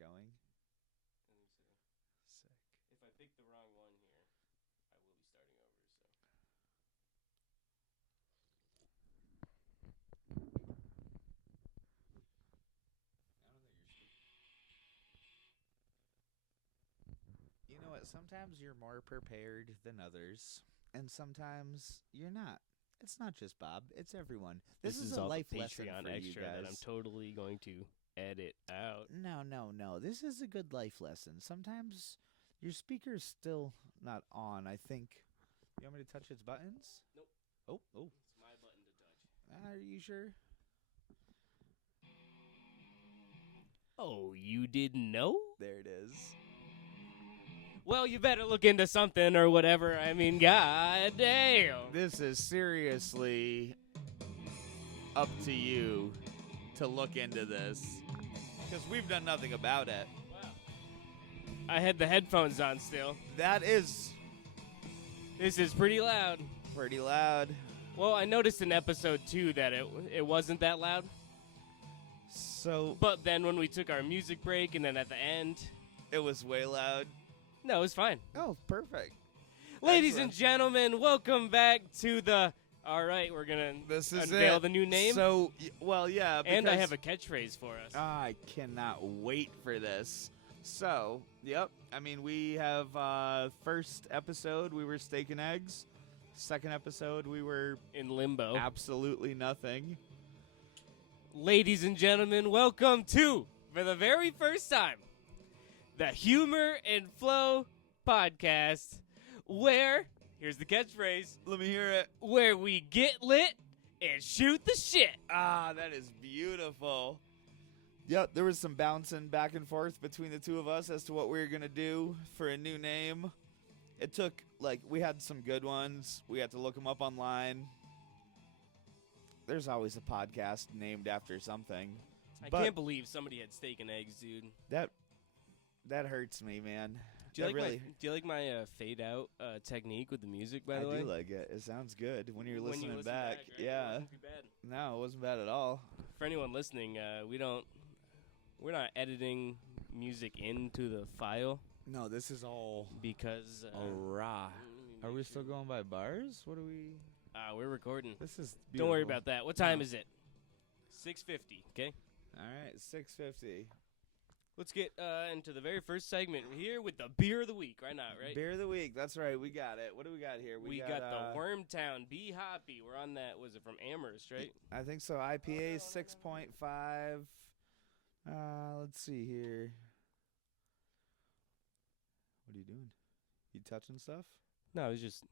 going? I think so. Sick. If I pick the wrong one here, I will be starting over. You know what? Sometimes you're more prepared than others, and sometimes you're not. It's not just Bob. It's everyone. This is a all life the lesson Patreon for you extra guys. that I'm totally going to edit out. No. This is a good life lesson. Sometimes your speaker's still not on. I think. You want me to touch its buttons? Nope. Oh. It's my button to touch. Are you sure? Oh, you didn't know? There it is. Well, you better look into something or whatever. I mean, god damn. This is seriously up to you to look into this, because we've done nothing about it. Wow. I had the headphones on still. That is This is pretty loud. pretty loud. Well, I noticed in episode 2 that it wasn't that loud. So But then when we took our music break and then at the end, it was way loud. no, it was fine. Oh, perfect. Ladies and Excellent. gentlemen, welcome back to the... All right, we're going to This is unveil it. the new name. So, yeah. And I because- have a catchphrase for us. I cannot wait for this. So, yep. I mean, we have first episode, we were steak and eggs. Second episode, we were In limbo. absolutely nothing. Ladies and gentlemen, welcome to, for the very first time, the Humor and Flow podcast, where, here's the catchphrase, Let me hear it. where we get lit and shoot the shit. Ah, that is beautiful. Yep, there was some bouncing back and forth between the two of us as to what we were going to do for a new name. It took, we had some good ones. We had to look them up online. There's always a podcast named after something. I But can't believe somebody had steak and eggs, dude. That hurts me, man. Do you That like really, do you like my fade out technique with the music, by the way? I do like it. It sounds good when you're When listening you listen back. right? It Yeah. wasn't too bad. No, it wasn't bad at all. For anyone listening, we're not editing music into the file No, this is all because raw. let me Are make we sure. still going by bars? What are we? We're recording. This is Don't worry beautiful. about that. What time No. is it? 6:50. Okay. All right, 6:50. Let's get into the very first segment here with the beer of the week right now, right? Beer of the week. That's right. We got it. What do we got here? We got the Wormtown Bee Hoppy. We're on that. Was it from Amherst, right? I think so. IPA 6.5. Let's see here. What are you doing? You touching stuff? No, it was just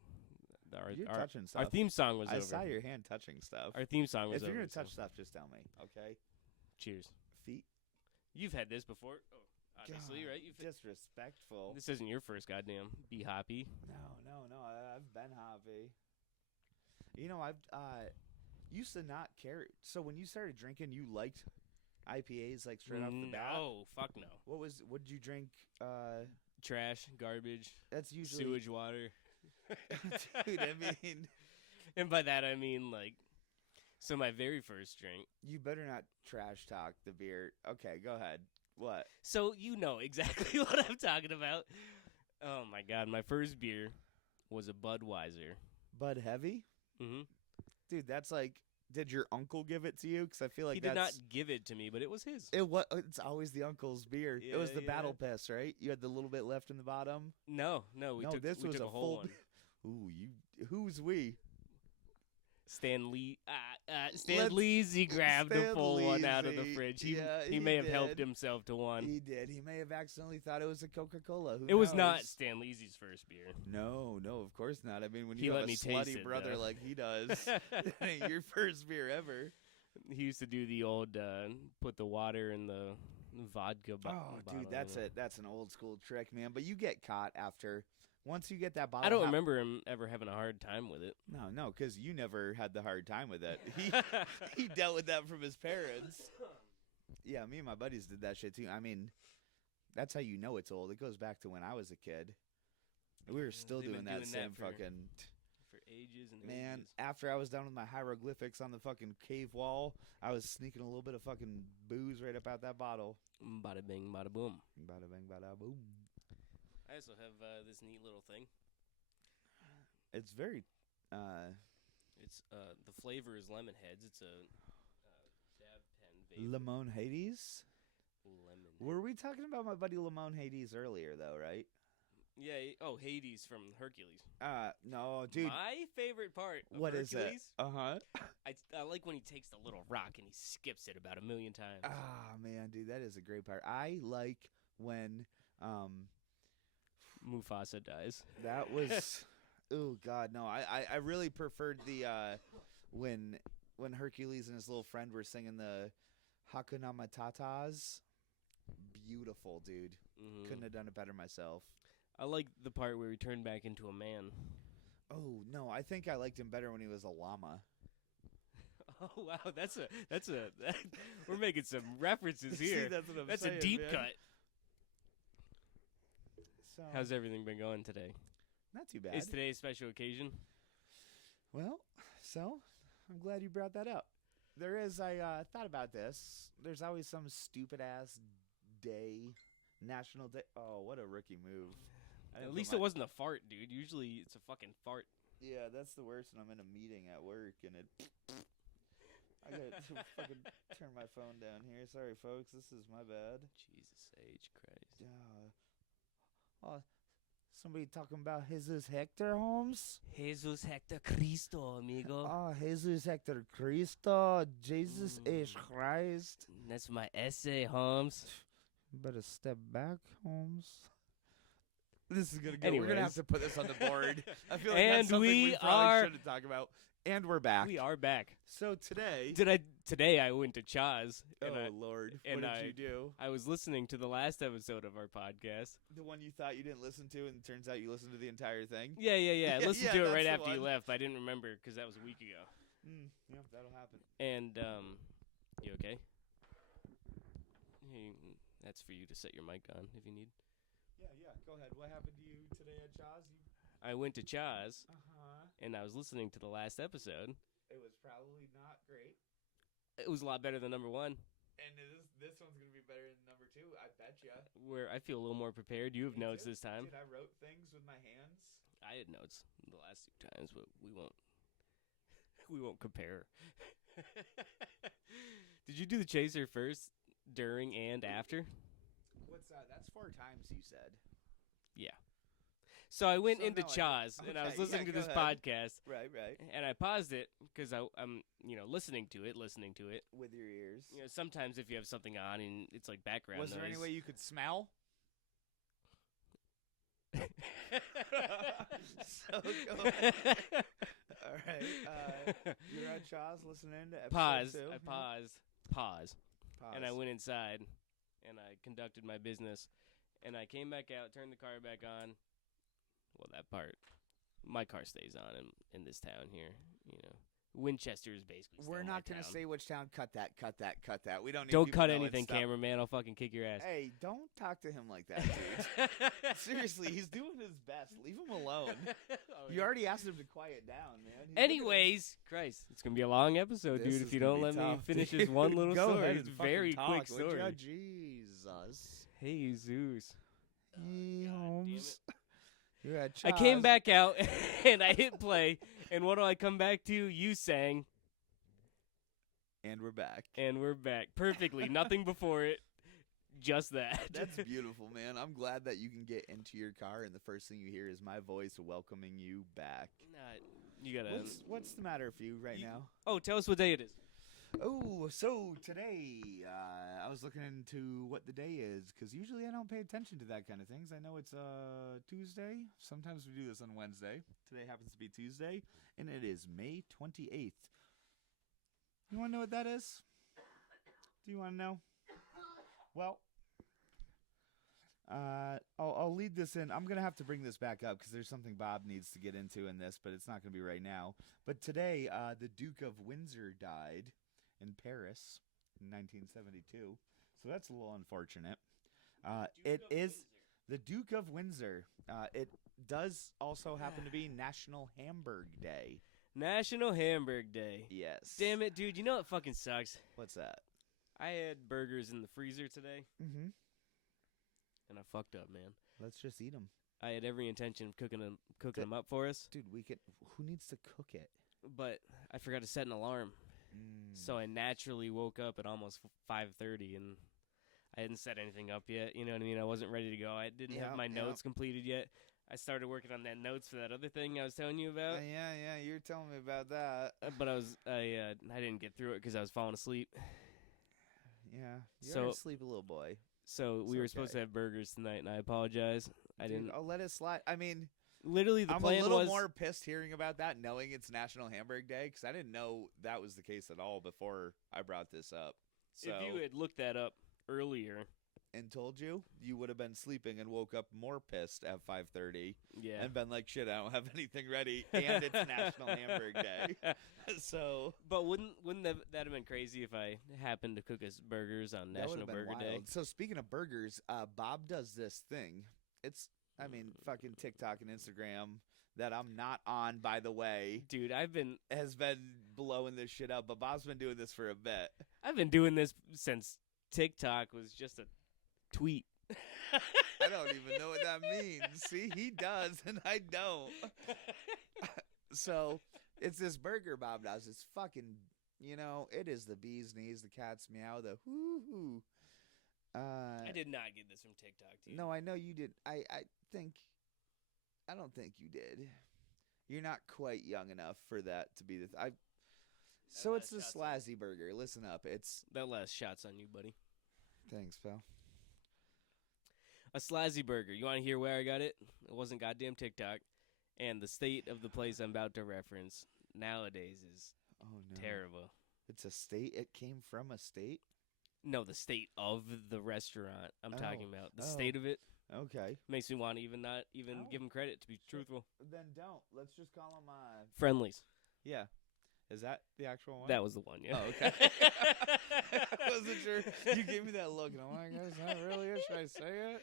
You're our touching stuff. theme song was I over. saw your hand touching stuff. Our theme song was If you're over. gonna so- touch stuff, just tell me. Okay. Cheers. Feet. You've had this before. Oh, obviously, God, right? You've disrespectful. This isn't your first goddamn Bee Hoppy. No. I've been hoppy. You know, I've used to not care. So when you started drinking, you liked IPAs like straight off the bat. No, fuck no. What did you drink? Trash, garbage, That's usually sewage water. Dude, I mean, And by that I mean so my very first drink. you better not trash talk the beer. Okay, go ahead. What? So you know exactly what I'm talking about. Oh my god, my first beer was a Budweiser. Bud Heavy? Mm-hmm. Dude, that's like, did your uncle give it to you? Because I feel like He did not that's give it to me, but it was his. it's always the uncle's beer. It was Yeah, the battle piss, right? You had the little bit left in the bottom. No, we No, took this we was took a whole full one. Ooh, who's we? Stan Lee, Stan Let's- Leezy grabbed the Stan full one out of the Leezy. fridge. Yeah, he he may have helped did. himself to one. He did. He may have accidentally thought it was a Coca-Cola. Who It was not knows? Stan Leezy's first beer. No, of course not. I mean, when He you let have a me taste slutty it, brother though. like he does, it ain't your first beer ever. He used to do the old put the water in the vodka Oh, bottle. dude, that's an old school trick, man. But you get caught after once you get that bottle. I don't hop- remember him ever having a hard time with it. No, because you never had the hard time with it. He dealt with that from his parents. Yeah, me and my buddies did that shit too. I mean, that's how you know it's old. It goes back to when I was a kid. We were still They've doing been that doing same that for fucking. for ages and Man, ages. after I was done with my hieroglyphics on the fucking cave wall, I was sneaking a little bit of fucking booze right up out that bottle. Bada bing, bada boom. Bada bang, bada boom. I also have this neat little thing. It's very, It's the flavor is lemon heads. It's a dab pen vape. Lamone Hades. Lemon. Were we talking about my buddy Lamone Hades earlier, though, right? Yeah. Hades from Hercules. No, dude. My favorite part of What is Hercules, it? Uh-huh. I like when he takes the little rock and he skips it about 1,000,000 times. Ah, man, dude, that is a great part. I like when, Mufasa dies. that was, oh, God, no. I really preferred the, when Hercules and his little friend were singing the Hakuna Matatas. Beautiful, dude. Mhm. Couldn't have done it better myself. I like the part where he turned back into a man. Oh, no, I think I liked him better when he was a llama. Oh wow, we're making some references See, here. that's what I'm That's saying, a deep man. cut. So, How's everything been going today? not too bad. Is today a special occasion? Well, so I'm glad you brought that up. There is, I thought about this. There's always some stupid ass day, national day. Oh, what a rookie move. I At didn't least put it wasn't a fart, dude. Usually it's a fucking fart. Yeah, that's the worst when I'm in a meeting at work and it. I gotta fucking turn my phone down here. Sorry, folks. This is my bad. Jesus H. Christ. Oh, somebody talking about Jesus Hector Holmes? Jesus Hector Cristo, amigo. Oh, Jesus Hector Cristo. Jesus H. Mm. Christ. That's my essay, Holmes. Better step back, Holmes. This is gonna go. We're gonna Anyways. have to put this on the board. I feel like And that's something we we probably are- shouldn't talk about. And we're back. We are back. So today. Today I went to Chaz and Oh Lord! and what I- did you do? I was listening to the last episode of our podcast. The one you thought you didn't listen to, and it turns out you listened to the entire thing. Yeah. I Yeah, listened yeah, to it that's right the after you one. left. But I didn't remember because that was a week ago. Yeah, that'll happen. And you okay? That's for you to set your mic on if you need. Yeah. Go ahead. What happened to you today at Chaz? I went to Chaz Uh-huh. and I was listening to the last episode. It was probably not great. It was a lot better than number one, And this one's gonna be better than number 2. I bet ya. where I feel a little more prepared. You have Me notes too. this time. Dude, I wrote things with my hands. I had notes the last 2 times, but we won't. We won't compare. Did you do the chaser first, during, and after? What's that? That's 4 times you said. Yeah. So I went So into no, I Chaz and I was okay, listening yeah, to this go ahead. podcast, Right. and I paused it because I'm listening to it. With your ears. You know, sometimes if you have something on and it's like background Was there any noise. way you could smell? So go ahead. All right. You're at Chaz listening to episode Pause. 2. I paused. Pause. Pause. And I went inside and I conducted my business. And I came back out, turned the car back on. Well, that part. My car stays on in this town here. You know, Winchester is basically. We're still not going gonna to say which town. Cut that. We don't need Don't people cut knowing anything, stuff. cameraman. I'll fucking kick your ass. Hey, don't talk to him like that, dude. Seriously, he's doing his best. Leave him alone. Oh, You yeah. already asked him to quiet down, man. He's Anyways, Christ, it's gonna be a long episode, This dude. is If you gonna don't be let me tough, finish dude. this one little Go story, ahead it's a and fucking very talk, quick would ya? story. Jesus. Hey, Zeus. Hey, God damn Holmes. You're at I came Chaz. back out and I hit play, and what do I come back to? You sang, and we're back. and we're back perfectly. Nothing before it, just that. That's beautiful, man. I'm glad that you can get into your car and the first thing you hear is my voice welcoming you back. Nah, you gotta. What's the matter for you right You- now? Oh, tell us what day it is. Oh, so today I was looking into what the day is because usually I don't pay attention to that kind of things. I know it's Tuesday. Sometimes we do this on Wednesday. Today happens to be Tuesday, and it is May 28th. You want to know what that is? Do you want to know? Well, I'll lead this in. I'm gonna have to bring this back up because there's something Bob needs to get into in this, but it's not gonna be right now. But today, the Duke of Windsor died in Paris in 1972, so that's a little unfortunate. It is the Duke of Windsor. does also happen to be National Hamburg Day. National Hamburg Day. Yes. Damn it, dude. You know what fucking sucks? What's that? I had burgers in the freezer today, Mm-hmm. and I fucked up, man. Let's just eat them. I had every intention of cooking them up for us, Dude, we could. Who needs to cook it? but I forgot to set an alarm. So I naturally woke up at almost 5:30, and I hadn't set anything up yet. You know what I mean? I wasn't ready to go. I didn't have my notes completed yet. I started working on that notes for that other thing I was telling you about. Yeah, you were telling me about that. But I didn't get through it because I was falling asleep. Yeah. So- You're asleep, little boy. So we It's were supposed okay. to have burgers tonight, and I apologize. I Dude, didn't. I'll let it slide. I mean, Literally, the I'm plan a little was more pissed hearing about that, knowing it's National Hamburg Day, because I didn't know that was the case at all before I brought this up. So, if you had looked that up earlier, and told you, you would have been sleeping and woke up more pissed at 5:30 yeah. and been like, "Shit, I don't have anything ready," and it's National Hamburg Day. So But wouldn't that have been crazy if I happened to cook us burgers on that would National have been Burger Day? wild. So speaking of burgers, Bob does this thing. It's, I mean, fucking TikTok and Instagram that I'm not on, by the way, Dude, I've been has been blowing this shit up. But Bob's been doing this for a bit. doing this since TikTok was just a tweet. I don't even know what that means. See, he does, and I don't. So it's this burger Bob does. It's fucking, it is the bee's knees, the cat's meow, the hoo-hoo. I did not get this from TikTok, dude. No, I know you did. I don't think you did. You're not quite young enough for that to be the. So it's the shots on- Slazzy Burger. Listen up. It's That last shot's on you, buddy. thanks, pal. A Slazzy Burger. You want to hear where I got it? It wasn't goddamn TikTok. And the state of the place I'm about to reference nowadays is Oh no, terrible. It's a state. It came from a state. No, the state of the restaurant I'm talking about. The Oh. state of it Okay. makes me want to not even Oh. give them credit, to be truthful. Then don't. Let's just call him. Friendlies. Yeah. Is that the actual one? That was the one, yeah. Oh, okay. I wasn't sure. You gave me that look, and I'm like, is that really it? Should I say it?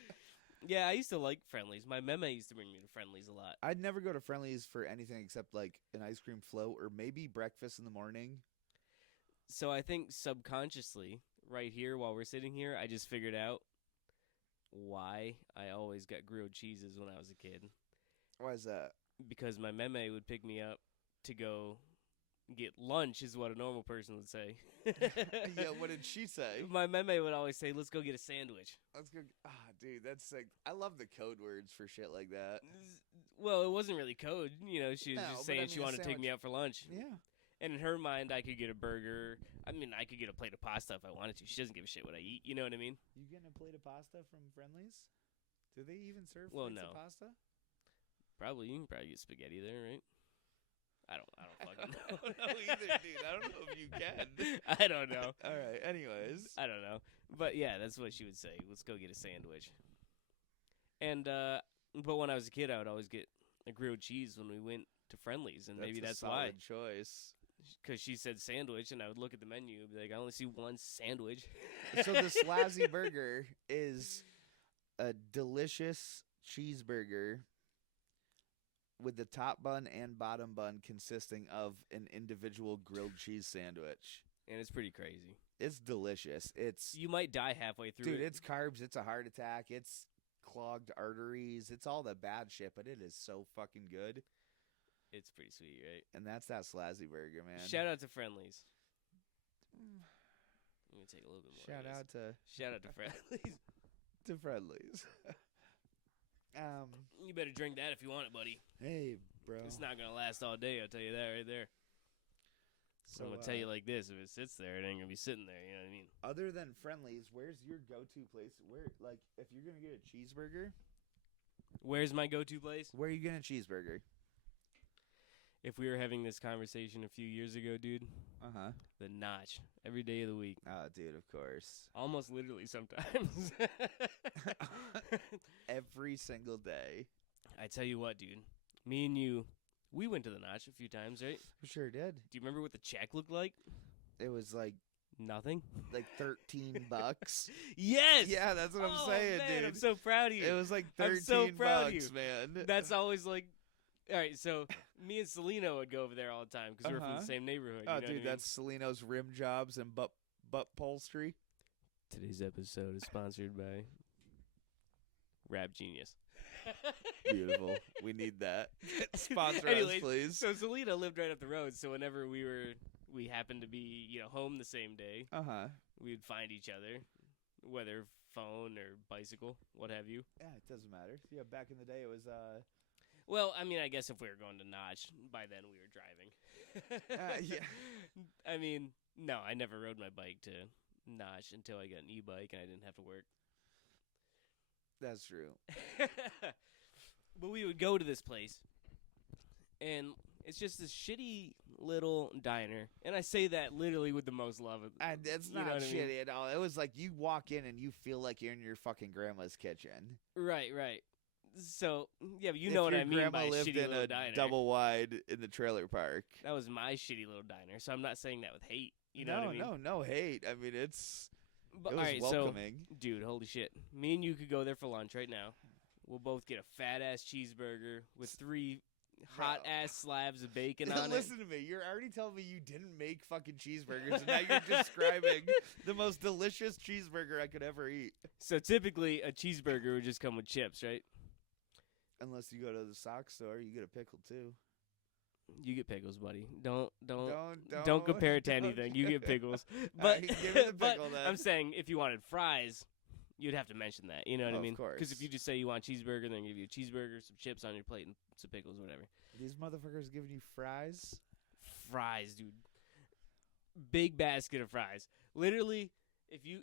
Yeah, I used to like Friendlies. My meme used to bring me to Friendlies a lot. I'd never go to Friendlies for anything except like an ice cream float or maybe breakfast in the morning. So I think subconsciously, right here while we're sitting here, I just figured out why I always got grilled cheeses when I was a kid. Why is that? Because my meme would pick me up to go get lunch, is what a normal person would say. Yeah, what did she say? My meme would always say, "Let's go get a sandwich." Let's go. Dude, that's like, I love the code words for shit like that. Well, it wasn't really code. She was No, just but saying I mean she a wanted to take me sandwich. out for lunch. Yeah. And in her mind, I could get a burger. I mean, I could get a plate of pasta if I wanted to. She doesn't give a shit what I eat. You know what I mean? You getting a plate of pasta from Friendlies? Do they even serve Well, plates no. of pasta? Probably. You can probably get spaghetti there, right? I don't fucking know. I don't know either, dude. I don't know if you can. I don't know. All right. Anyways. I don't know. But yeah, that's what she would say. Let's go get a sandwich. And but when I was a kid, I would always get a grilled cheese when we went to Friendlies, and maybe that's a why. solid choice. Because she said sandwich, and I would look at the menu and be like, I only see one sandwich. So the Slazzy Burger is a delicious cheeseburger with the top bun and bottom bun consisting of an individual grilled cheese sandwich. And it's pretty crazy. It's delicious. It's You might die halfway through dude, it. it's carbs, it's a heart attack, it's clogged arteries, it's all the bad shit, but it is so fucking good. It's pretty sweet, right? And that's that Slazzy Burger, man. Shout out to Friendlies. Let me take a little bit more. Shout of out this. Shout out to Friendlies. to Friendlies. You better drink that if you want it, buddy. Hey, bro. It's not gonna last all day. I'll tell you that right there. So I'm gonna tell you like this: if it sits there, it ain't gonna be sitting there. You know what I mean? Other than Friendlies, where's your go-to place? Where, like, if you're gonna get a cheeseburger, Where's my go-to place? where are you getting a cheeseburger? If we were having this conversation a few years ago, dude, Uh-huh. the Notch every day of the week, Oh, dude, of course. almost literally sometimes. Every single day. I tell you what, dude, me and you, we went to the Notch a few times, right? We sure did. Do you remember what the check looked like? It was like Nothing. Like $13. Yes. Yeah, that's what I'm saying, man, dude. I'm so proud of you. It was like I'm 13 so proud of bucks, you. man. That's always like. All right, so me and Selena would go over there all the time because we're from Uh-huh. the same neighborhood. Oh, you know dude, what I mean? that's Celino's rim jobs and butt upholstery. Today's episode is sponsored by Rap Genius. Beautiful. We need that. Sponsor Anyways, us, please. So Selena lived right up the road, so whenever we happened to be, home the same day, Uh-huh. we'd find each other, whether phone or bicycle, what have you. Yeah, it doesn't matter. Yeah, back in the day it was Well, I mean, I guess if we were going to Notch, by then we were driving. yeah. I mean, no, I never rode my bike to Notch until I got an e-bike and I didn't have to work. That's true. But we would go to this place, and it's just this shitty little diner. And I say that literally with the most love. And it's You know not what I mean? shitty at all. It was like you walk in and you feel like you're in your fucking grandma's kitchen. Right. So, yeah, but you If know what your I mean grandma by lived shitty in little a diner. double wide in the trailer park. That was my shitty little diner, so I'm not saying that with hate. You know no, what I mean? no hate. I mean, it's But, it all was right, welcoming. so, dude, holy shit. Me and you could go there for lunch right now. We'll both get a fat-ass cheeseburger with 3 hot-ass slabs of bacon on it. Listen to me. You're already telling me you didn't make fucking cheeseburgers, and now you're describing the most delicious cheeseburger I could ever eat. So typically, a cheeseburger would just come with chips, right? Unless you go to the sock store, you get a pickle too. You get pickles, buddy. Don't Don't compare it to don't. anything. You get pickles. All But, right, give me the but pickle then. I'm saying if you wanted fries, you'd have to mention that. You know what I Of mean? Because if course. you just say you want cheeseburger, then give you a cheeseburger, some chips on your plate, and some pickles, whatever. These motherfuckers giving you fries? Fries, dude. Big basket of fries. Literally,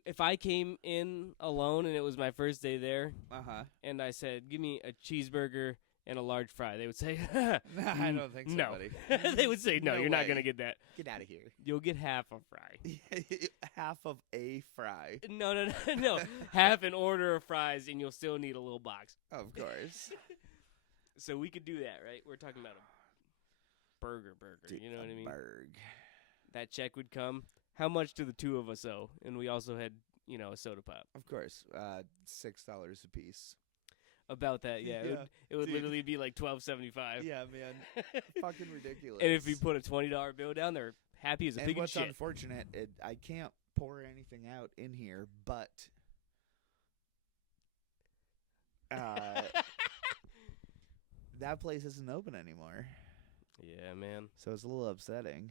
if I came in alone and it was my first day there, Uh-huh. and I said, "Give me a cheeseburger and a large fry," they would say, I don't think so, no. buddy. They would say, "No, No you're not way. gonna get that. Get out of here. You'll get half a fry." Half of a fry. No. Half an order of fries, and you'll still need a little box. Of course. So we could do that, right? We're talking about a burger. Dude, You know what I mean? Berg. That check would come. How much do the two of us owe? And we also had, a soda pop. Of course. $6 a piece. About that, yeah. Yeah, It would dude. literally be like $12.75. Yeah, man. Fucking ridiculous. And if we put a $20 bill down, they're happy as a and pig in what's shit. unfortunate, I can't pour anything out in here, but that place isn't open anymore. Yeah, man. So it's a little upsetting.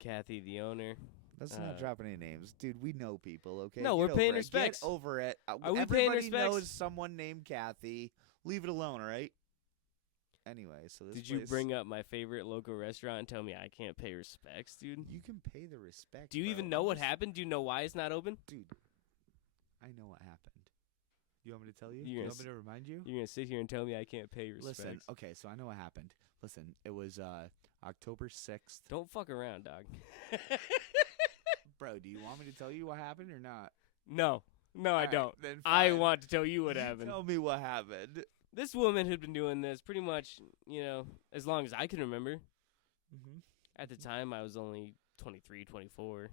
Kathy, the owner. Let's not drop any names. Dude, we know people, okay? No, Get we're over paying it. respects. Get over it. Are we paying Everybody respects? knows someone named Kathy. Leave it alone, all right? Anyway, so this Did you place- bring up my favorite local restaurant and tell me I can't pay respects, dude? You can pay the respect. Do you bro. even know what Just- happened? Do you know why it's not open? Dude, I know what happened. You want me to tell you? You're You gonna want me to remind you? You're going to sit here and tell me I can't pay respects? Listen, okay, so I know what happened. Listen, it was October 6th. Don't fuck around, dog. Bro, do you want me to tell you what happened or not? No, I Alright, don't. Then I fine. want to tell you what You happened. Tell me what happened. This woman had been doing this pretty much, as long as I can remember. Mm-hmm. At the time, I was only 23, 24.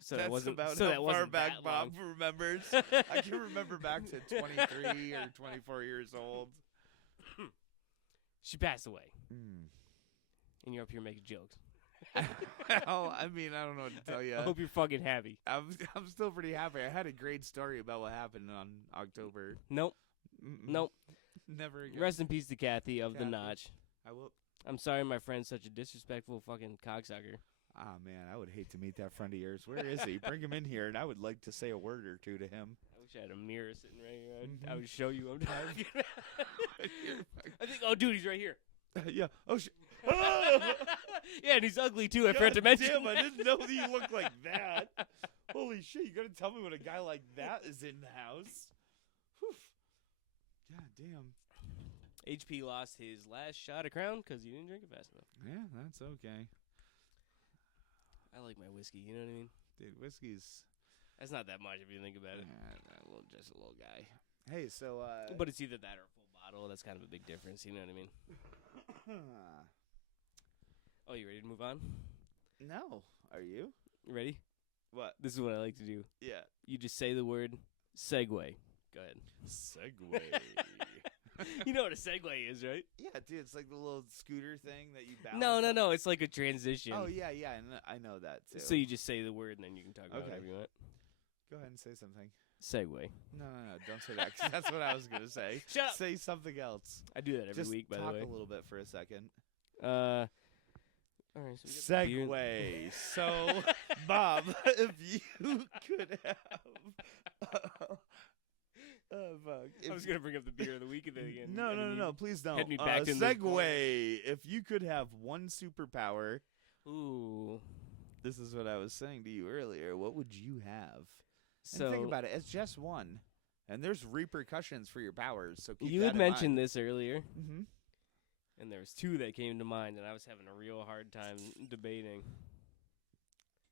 So That's that wasn't about so how that far wasn't back that Bob long. remembers. I can remember back to 23 or 24 years old. She passed away, Mm. and you're up here making jokes. Well, I mean, I don't know what to tell you. I hope you're fucking happy. I'm still pretty happy. I had a great story about what happened on October. Nope, Mm-mm. nope. Never again. Rest in peace to Kathy of the Kathy. Notch. I will. I'm sorry my friend's such a disrespectful fucking cocksucker. Ah, man, I would hate to meet that friend of yours. Where is he? Bring him in here, and I would like to say a word or two to him. I wish I had a mirror sitting right here. I Mhm. would show you. I think, oh, dude, he's right here. Yeah. Oh, shit. Yeah, and he's ugly too. I forgot to mention. Damn, I didn't know that you looked like that. Holy shit, you gotta tell me when a guy like that is in the house. Whew. God damn. HP lost his last shot of Crown because he didn't drink it fast enough. Yeah, that's okay. I like my whiskey. You know what I mean? Dude, whiskey's That's not that much if you think about it. just a little guy. Hey, so But it's either that or a full bottle. That's kind of a big difference. You know what I mean? Oh, you ready to move on? no. Are you? You ready? What? This is what I like to do. Yeah. You just say the word Segway. Go ahead. Segway. You know what a Segway is, right? Yeah, dude, it's like the little scooter thing that you balance. No. It's like a transition. Oh, yeah, I know that, too. So you just say the word, and then you can talk about Okay. whatever you want. Go ahead and say something. Segway. No, don't say that, 'cause that's what I was going to say. Shut up. Say something else. I do that every Just week, by the talk way. a little bit for a second. All right, so we got the beer. Segway. So, Bob, if you could have... fuck. I was gonna bring up the beer of the week again. No, please don't. Head me back into the Segway. If you could have one superpower, Ooh. this is what I was saying to you earlier. What would you have? So And think about it. It's just one, and there's repercussions for your powers. So keep you that had in mentioned this earlier, Mm-hmm. and there was two that came to mind, and I was having a real hard time debating.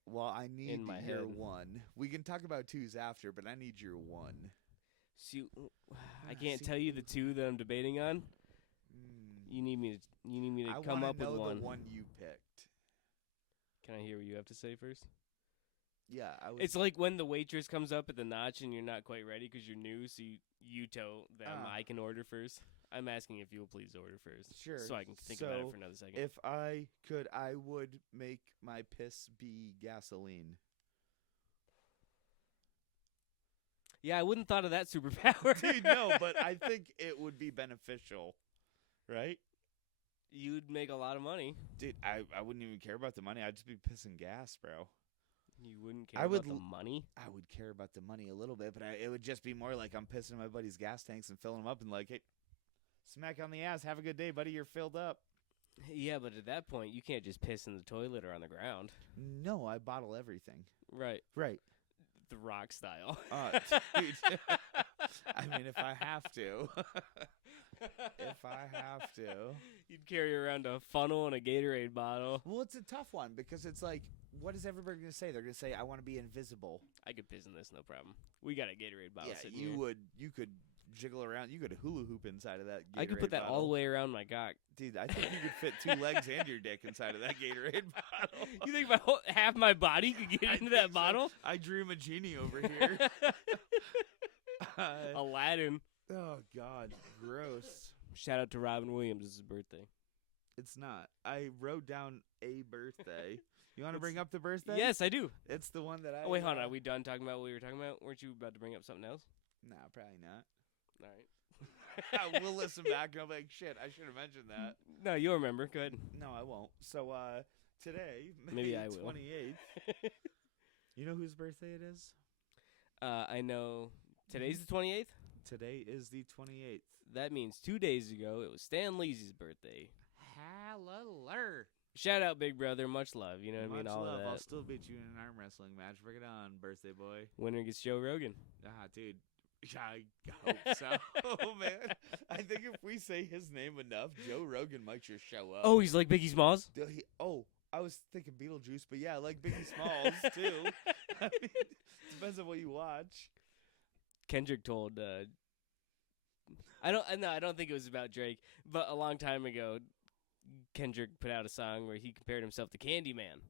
Well, I need In my your head. one. We can talk about twos after, but I need your one. So I can't tell you the two that I'm debating on. You need me to I come wanna up with know one. the one you picked. Can I hear what you have to say first? Yeah, I would. It's like when the waitress comes up at the notch and you're not quite ready because you're new, so you tell them I can order first. I'm asking if you'll please order first. Sure. So I can think about it So for another second. If I could, I would make my piss be gasoline. Yeah, I wouldn't thought of that superpower. Dude, no, but I think it would be beneficial, right? You'd make a lot of money. Dude, I wouldn't even care about the money. I'd just be pissing gas, bro. You wouldn't care I would about the money? I would care about the money a little bit, but it would just be more like I'm pissing my buddy's gas tanks and filling them up and like, hey, smack on the ass. Have a good day, buddy. You're filled up. Yeah, but at that point, you can't just piss in the toilet or on the ground. No, I bottle everything. Right. Right. The Rock style. Dude. I mean, if I have to. If I have to. You'd carry around a funnel and a Gatorade bottle. Well, it's a tough one because it's like, what is everybody going to say? They're going to say, I want to be invisible. I could piss in this, no problem. We got a Gatorade bottle Yeah, sitting you here. would. You could jiggle around. You could hula hoop inside of that Gatorade I could put that bottle. all the way around my cock. Dude, I think you could fit two legs and your dick inside of that Gatorade bottle. You think half my body could get I into think that so. bottle? I dream a genie over here. Aladdin. Oh, God. Gross. Shout out to Robin Williams. It's his birthday. It's not. I wrote down a birthday. You want to bring up the birthday? Yes, I do. It's the one that I... Oh, wait, hold on. Are we done talking about what we were talking about? Weren't you about to bring up something else? Nah, probably not. All right. We'll listen back and I'll be like, shit, I should have mentioned that. No, you'll remember. Go ahead. No, I won't. So, today, Maybe May I will. 28th, you know whose birthday it is? I know today's the 28th. Today is the 28th. That means 2 days ago, it was Stan Lee's birthday. Hallelujah. Shout out, big brother. Much love. You know what I mean? Much All love. of that. I'll still beat you in an arm wrestling match. Bring it on, birthday boy. Winner gets Joe Rogan. Ah, dude. I hope so. Oh, man. I think if we say his name enough, Joe Rogan might just show up. Oh, he's like Biggie Smalls? I was thinking Beetlejuice, but yeah, I like Biggie Smalls, too. I mean, depends on what you watch. Kendrick told I don't think it was about Drake, but a long time ago Kendrick put out a song where he compared himself to Candyman.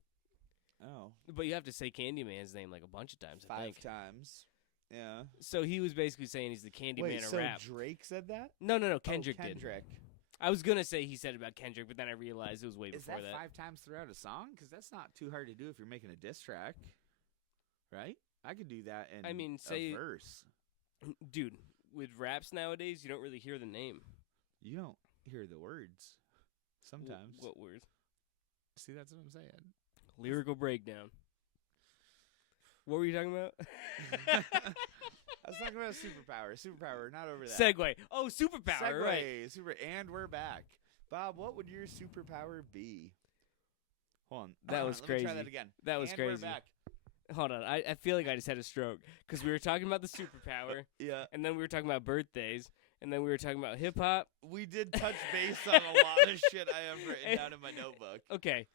Oh. But you have to say Candyman's name like a bunch of times, I 5 think. times. Yeah. So he was basically saying he's the Candyman Wait, of so rap. Drake said that? No, Kendrick did. Kendrick. I was going to say he said about Kendrick, but then I realized it was way Is before that that. 5 times throughout a song? Because that's not too hard to do if you're making a diss track. Right? I could do that in I mean, say- a verse. Dude, with raps nowadays, you don't really hear the name. You don't hear the words. Sometimes. What words? See, that's what I'm saying. Lyrical breakdown. What were you talking about? I was talking about a superpower. Superpower, not over that. Segway. Oh, superpower, right. Segway. And we're back. Bob, what would your superpower be? Hold on. That was Let me crazy. try that again. That was and crazy. We're back. Hold on. I feel like I just had a stroke because we were talking about the superpower, Yeah. and then we were talking about birthdays, and then we were talking about hip hop. We did touch base on a lot of shit I have written down in my notebook. Okay.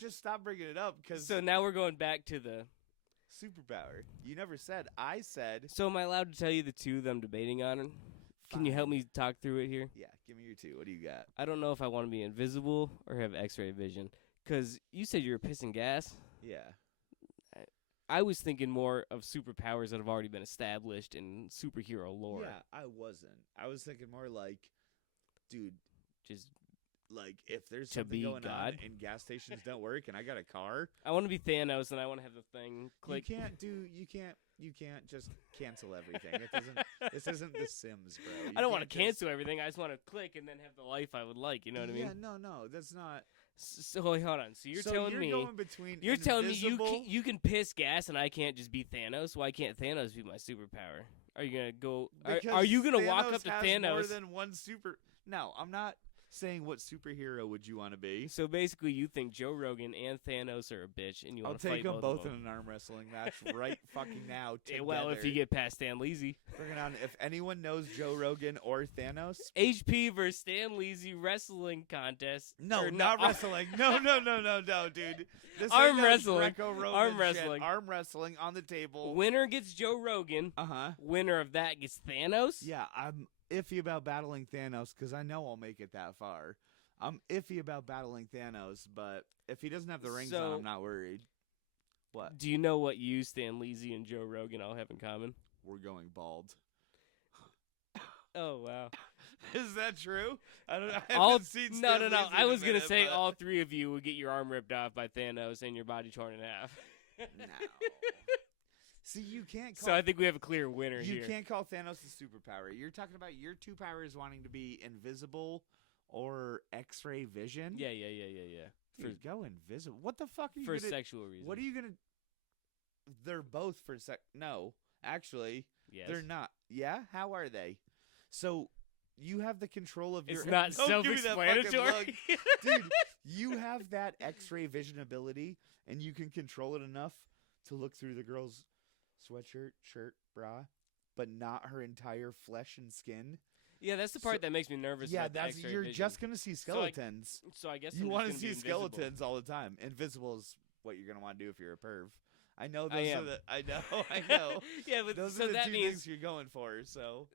Just stop bringing it up because So now we're going back to the. superpower. You never said. I said. So am I allowed to tell you the two that I'm debating on? Can you help me talk through it here? Yeah, give me your two. What do you got? I don't know if I want to be invisible or have X-ray vision, because you said you were pissing gas. Yeah. I was thinking more of superpowers that have already been established in superhero lore. Yeah, I wasn't. I was thinking more like, dude, Just like if there's To something be going on God? and gas stations don't work and I got a car, I want to be Thanos and I want to have the thing click. you can't just cancel everything. It doesn't. This isn't The Sims, bro. I don't want to cancel everything. I just want to click and then have the life I would like. You know what I mean? Yeah, no, that's not. So hold on. So you're telling me going between you're telling me invisible- you can piss gas and I can't just be Thanos? Why can't Thanos be my superpower? Are you gonna go? Are you gonna because walk up to has Thanos? More than one super. No, I'm not saying what superhero would you want to be. So basically, you think Joe Rogan and Thanos are a bitch, and you I'll want to take fight them both both of in an arm wrestling match right fucking now. Eh, well, if you get past Stan Leasy, bring it on. If anyone knows Joe Rogan or Thanos, HP versus Stan Leasy wrestling contest. no, Or not wrestling. No, dude. This Arm ain't no wrestling. Greco-Roman Arm shit. wrestling. Arm wrestling on the table. Winner gets Joe Rogan. Uh-huh. Winner of that gets Thanos. Yeah, I'm iffy about battling Thanos because I know I'll make it that far. I'm iffy about battling Thanos, but if he doesn't have the rings So- on, I'm not worried. What? Do you know what you, Stan Leasy, and Joe Rogan all have in common? We're going bald. Oh wow! Is that true? I don't. I all haven't seen no. Stan Leasy I in a was gonna minute, say but- all three of you would get your arm ripped off by Thanos and your body torn in half. No. See, you can't call. So I think we have a clear winner you here. can't call Thanos a superpower. You're talking about your two powers wanting to be invisible or X-ray vision. Yeah. Dude, go invisible. What the fuck are you For gonna? sexual reasons. What are you gonna? They're both for sex. No, actually, Yes. they're not. Yeah, how are they? So you have the control of your. It's not Don't give me that fucking self-explanatory. look. Dude, you have that X-ray vision ability, and you can control it enough to look through the girl's sweatshirt, shirt, bra, but not her entire flesh and skin. Yeah, that's the part So- that makes me nervous. Yeah, about the that's X-ray you're vision. just gonna see skeletons. So I guess You want want to see skeletons all the time. Invisible is what you're gonna want to do if you're a perv. I know I those are am. the. I know. I know. Yeah, but Those so are the that two means things you're going for. So.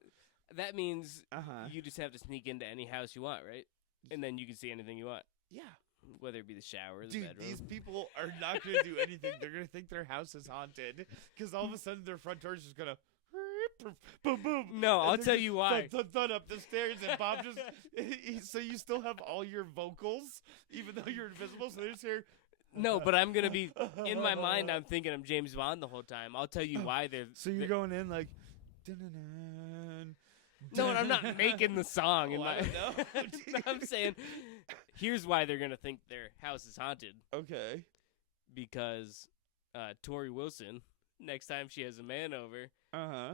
that means Uh-huh. you just have to sneak into any house you want, right? And then you can see anything you want, Yeah. whether it be the shower, or the Dude, bedroom. these people are not going to do anything. They're going to think their house is haunted because all of a sudden their front door is just going to boom, boom. No, and I'll they're tell just you why. Thud, thud, thud up the stairs, and Bob just. So you still have all your vocals, even though you're invisible. So they're just here. No, but I'm gonna be in my mind. I'm thinking I'm James Bond the whole time. I'll tell you why they're. So you're they're- going in like. Dun-dun-dun, No, and I'm not making the song. In Oh, my, I know, dude. I'm saying, here's why they're gonna think their house is haunted Okay. because Tori Wilson, next time she has a man over, Uh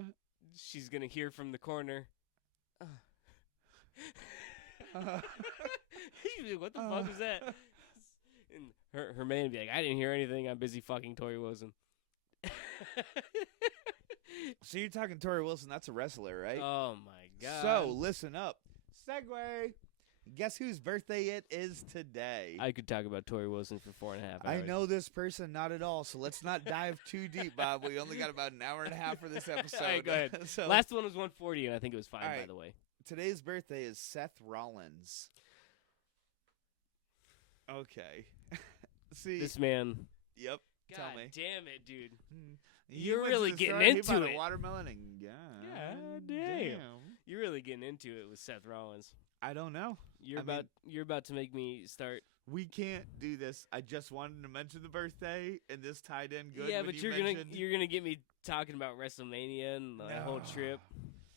she's gonna hear from the corner. huh. She's like, what the fuck is that? And her man would be like, I didn't hear anything. I'm busy fucking Tori Wilson. So you're talking Tori Wilson? That's a wrestler, right? Oh my god. So listen up. Segway. Guess whose birthday it is today? I could talk about Tori Wilson for 4.5 hours. I know this person not at all, so let's not dive too deep, Bob. We only got about an hour and a half for this episode. All right, go ahead. So Last one was 140, and I think it was fine, All by right. the way. today's birthday is Seth Rollins. Okay. See. This man. Yep. God Tell me. damn it, dude. He You're went to really the getting store, he into bought it. A watermelon and God damn. You're really getting into it with Seth Rollins. I don't know. You're I mean- you're about to make me start. We can't do this. I just wanted to mention the birthday, and this tied in good. Yeah, when but you mentioned, you're gonna get me talking about WrestleMania and the whole No. trip.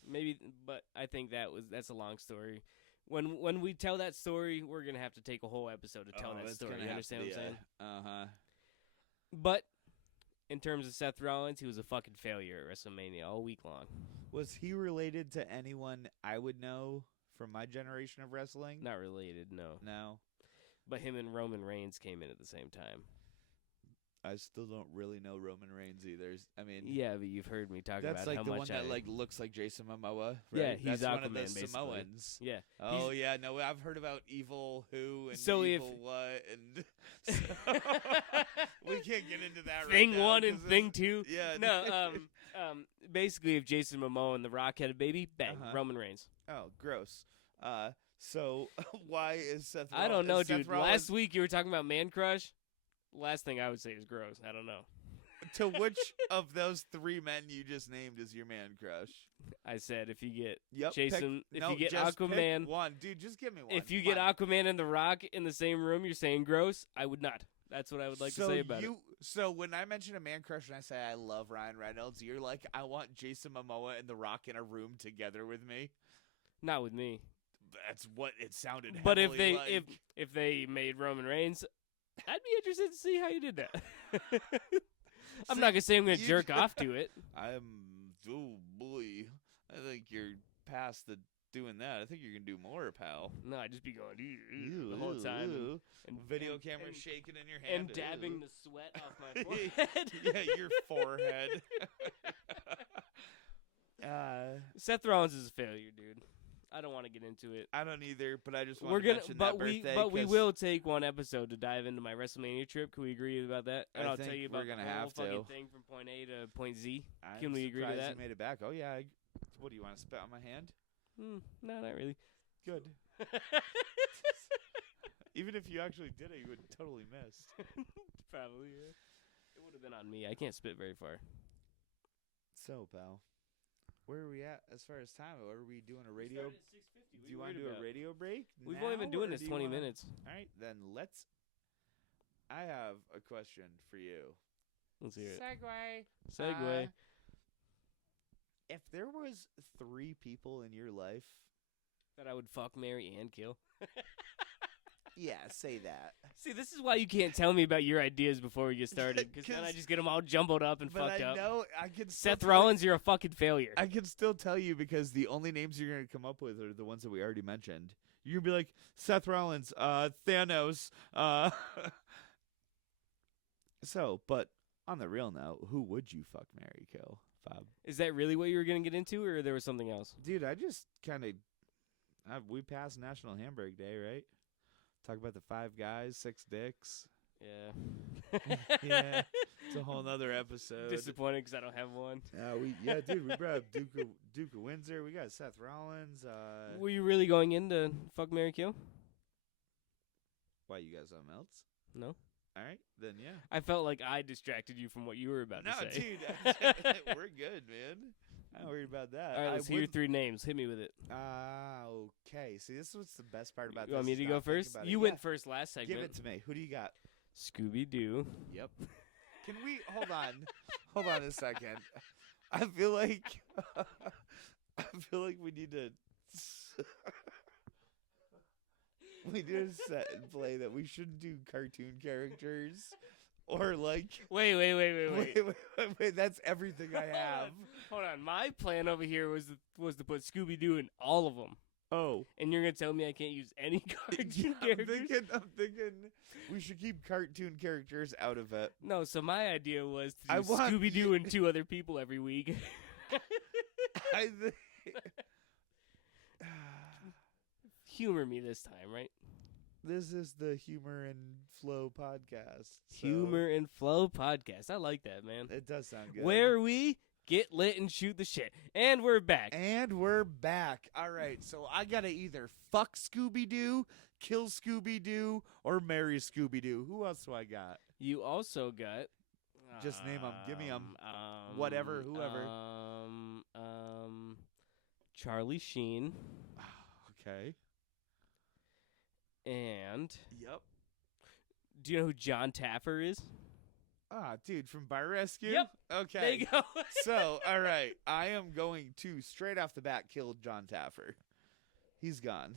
Maybe, but I think that's a long story. When we tell that story, we're gonna have to take a whole episode to tell that story. You understand what I'm saying? Uh huh. But in terms of Seth Rollins, he was a fucking failure at WrestleMania all week long. Was he related to anyone I would know from my generation of wrestling? Not related, no. No. But him and Roman Reigns came in at the same time. I still don't really know Roman Reigns either. I mean, Yeah, but you've heard me talk that's about like how the much one that I like looks like Jason Momoa. Right? Yeah, he's that's one of the Aquaman, basically. Samoans. yeah. Oh He's- yeah, no, I've heard about Evil Who and So if- Evil What, and so we can't get into that. Thing right now, one and 'cause thing two. Yeah. No, basically, if Jason Momoa and The Rock had a baby, bang, Uh-huh. Roman Reigns. Oh, gross. So why is Seth? I don't know, is Seth dude. Rollins- Last week you were talking about Man Crush. Last thing I would say is gross. I don't know. to which of those 3 men you just named is your man crush? I said if you get Yep. Jason, if no, you get just Aquaman, pick one, dude, just give me one. if you Come get on. Aquaman and The Rock in the same room, you're saying gross. I would not. That's what I would like to say about it. So when I mention a man crush and I say I love Ryan Reynolds, you're like, I want Jason Momoa and The Rock in a room together with me. Not with me. That's what it sounded. But if heavily they like. if they made Roman Reigns, I'd be interested to see how you did that. I'm not gonna say I'm gonna you jerk ju- off to it. Oh boy, I think you're past the doing that. I think you're gonna do more, pal. No, I'd just be going the whole time and Video and- camera and- shaking in your hand and dabbing Ew. the sweat off my forehead. Yeah, your forehead. Seth Rollins is a failure, dude. I don't want to get into it. I don't either, but I just want We're to gonna, mention but that we, birthday. but we 'cause will take one episode to dive into my WrestleMania trip. Can we agree about that? And I I'll tell think you we're about gonna the whole have to. fucking thing from point A to point Z. I'm Can we agree to surprised that? You made it back. Oh yeah. What do you want to spit on my hand? No, not really. Good. Even if you actually did it, you would totally missed. Probably, yeah. It would have been on me. I can't spit very far. So, pal, where are we at as far as time? Are we doing a radio? Do you want to do a radio break? We've only been doing now, or this do you 20 wanna- minutes. All right, then let's. I have a question for you. Let's hear it. Segway. Segway. If there was 3 people in your life, That I would fuck, marry, and kill. yeah, say that. See, this is why you can't tell me about your ideas before we get started, because then I 'Cause- just get them all jumbled up and But fucked I up. know I can. still Seth tell Rollins, you're a fucking failure. I can still tell you because the only names you're gonna come up with are the ones that we already mentioned. You're gonna be like Seth Rollins, Thanos. So, but on the real note, who would you fuck, marry, kill, Bob? Is that really what you were going to get into, or there was something else? Dude, I just kind of. We passed National Hamburg Day, right? Talk about the 5 guys, 6 dicks. Yeah. Yeah, it's a whole nother episode. Disappointed because I don't have one. Dude, we brought up Duke of Windsor. We got Seth Rollins. Were you really going into fuck, marry, kill? Why, you got something else? No. All right, then yeah. I felt like I distracted you from what you were about No, to say. dude, we're good, man. I'm not worried about that. All right, let's hear your 3 names. Hit me with it. Okay. See, this is what's the best part about You this. want me to is go not thinking first? about it. You Yeah, went first last segment. Give it to me. Who do you got? Scooby-Doo. Yep. Can we hold on? Hold on a second. I feel like we need to. We need a set and play that we shouldn't do cartoon characters or like. Wait. Wait. That's everything I have. Hold on. My plan over here was to put Scooby-Doo in all of them. Oh. And you're going to tell me I can't use any cartoon characters? I'm thinking we should keep cartoon characters out of it. No, so my idea was to I do want Scooby-Doo you- and 2 other people every week. I think. Humor me this time, right? This is the Humor and Flow podcast. so Humor and Flow podcast. I like that, man. It does sound good. Where we get lit and shoot the shit. And we're back. And we're back. All right, so I gotta either fuck Scooby Doo, kill Scooby Doo, or marry Scooby Doo. Who else do I got? You also got. Just name 'em. Give me 'em. Whatever, whoever. Charlie Sheen Okay. and. Yep. Do you know who John Taffer is? Ah, dude, from Bar Rescue? Yep. Okay. There you go. So, all right, I am going to straight off the bat kill John Taffer. He's gone.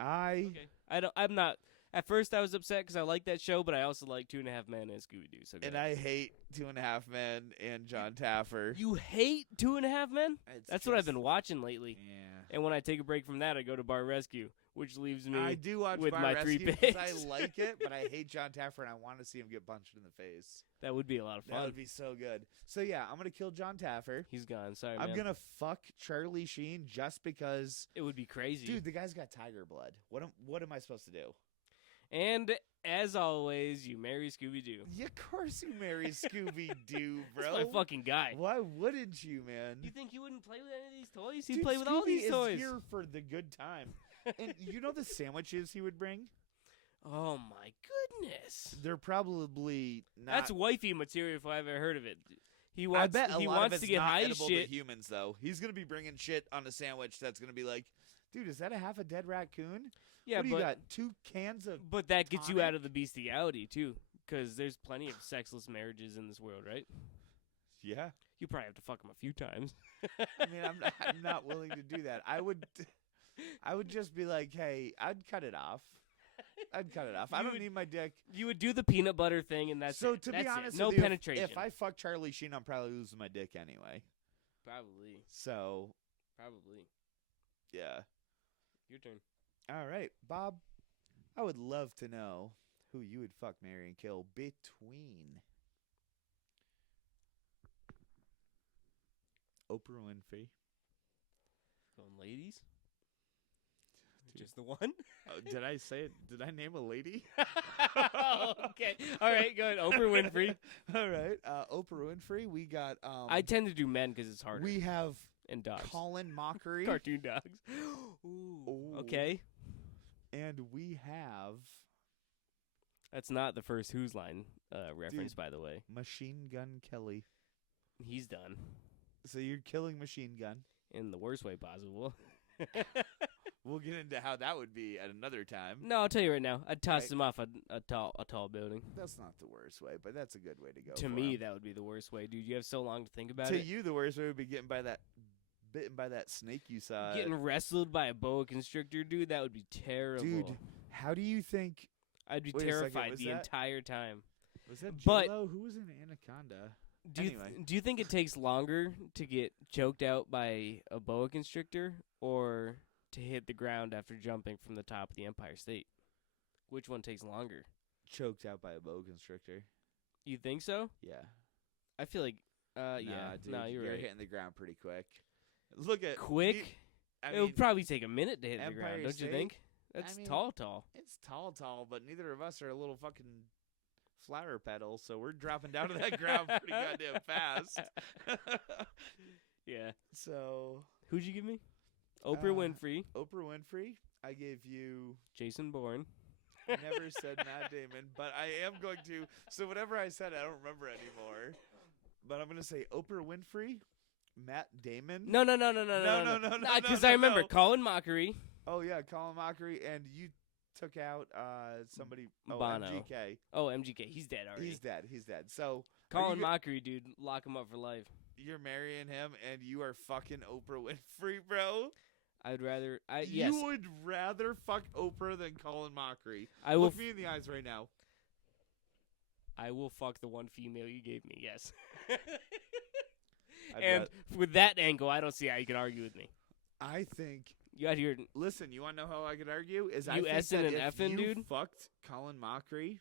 Okay. I'm not. At first, I was upset because I like that show, but I also like 2.5 Men and Scooby Doo. So And I hate 2.5 Men and John Taffer. you hate 2.5 Men? It's That's what I've just- been watching lately. Yeah. And when I take a break from that, I go to Bar Rescue, which leaves me. I do watch with Bar my 3 Rescue because I picks. like it, but I hate John Taffer and I want to see him get punched in the face. That would be a lot of That fun. would be so good. So yeah, I'm gonna kill John Taffer. He's gone. Sorry, I'm man. gonna fuck Charlie Sheen just because, It would be crazy. dude, the guy's got tiger blood. What am I supposed to do? And as always, you marry Scooby Doo. Yeah, of course you marry Scooby Doo, bro. That's my fucking guy. Why wouldn't you, man? You think he wouldn't play with any of these toys? He'd Dude, play with all Scooby these is toys. here for the good time. And you know the sandwiches he would bring? Oh my goodness. They're probably not. That's wifey material if I've ever heard of it. He I wants bet a he lot of wants it's to get not high as edible shit. to humans, though. He's gonna be bringing shit on a sandwich that's gonna be like, dude, is that a half a dead raccoon? Yeah, what do but you got? 2 cans of. but that gets you tonic? out of the bestiality too, because there's plenty of sexless marriages in this world, right? Yeah. You probably have to fuck him a few times. I mean, I'm not willing to do that. I would just be like, hey, I'd cut it off. I'd cut it off. I You don't would- need my dick. You would do the peanut butter thing, and that's So it. to That's be it. honest, no with you, penetration. If I fuck Charlie Sheen, I'm probably losing my dick anyway. Probably, So yeah. your turn. All right, Bob. I would love to know who you would fuck, marry, and kill between Oprah Winfrey. Going ladies. Dude. Just the one. Oh, did I say it? Did I name a lady? Okay. All right. Good. Oprah Winfrey. All right. Oprah Winfrey. We got. I tend to do men because it's harder. We have and dogs. Colin Mockery. Cartoon dogs. Ooh. Ooh. Okay. And we have That's not the first Who's Line reference, Dude. by the way. Machine Gun Kelly. He's done So you're killing Machine Gun. in the worst way possible. We'll get into how that would be at another time. No, I'll tell you right now. I'd toss Right. him off a tall building. That's not the worst way, but that's a good way to go. To for me, him. that would be the worst way, dude. You have so long to think about To it. you, the worst way would be bitten by that snake you saw. Getting wrestled by a boa constrictor, dude, that would be terrible. Dude, how do you think? I'd be Wait a second, terrified was the that- entire time. Was that But- J-Lo? Who was in Anaconda? Do you Anyway. do you think it takes longer to get choked out by a boa constrictor or to hit the ground after jumping from the top of the Empire State? Which one takes longer? Choked out by a boa constrictor. You think so? Yeah. I feel like Nah, yeah. dude, No, you're right. hitting the ground pretty quick. Look at Quick? I It mean, would probably take a minute to hit the Empire ground, don't you State? think? That's mean- tall. it's tall, but neither of us are a little fucking flower petal, so we're dropping down to that ground pretty goddamn fast. Yeah. So, Who'd you give me? Oprah Winfrey, Oprah Winfrey, I gave you. Jason Bourne. I never said Matt Damon, but I am going to. So whatever I said, I don't remember anymore. But I'm gonna say Oprah Winfrey, Matt Damon. No. no, Because no, I remember no. Colin Mockery. Oh yeah, Colin Mockery, and you took out somebody. Oh, Bono. MGK. Oh, MGK. He's dead already. He's dead. So Colin you go- Mockery, dude. Lock him up for life. you're marrying him, and you are fucking Oprah Winfrey, bro. I'd rather. You would rather fuck Oprah than Colin Mockery. I will. Look me in the eyes right now. I will fuck the one female you gave me. Yes. I'd And with that angle, I don't see how you can argue with me. I think. You out here. Listen, you want to know how I could argue? Is I You think S'ing that and if F'ing, you dude? fucked Colin Mockery,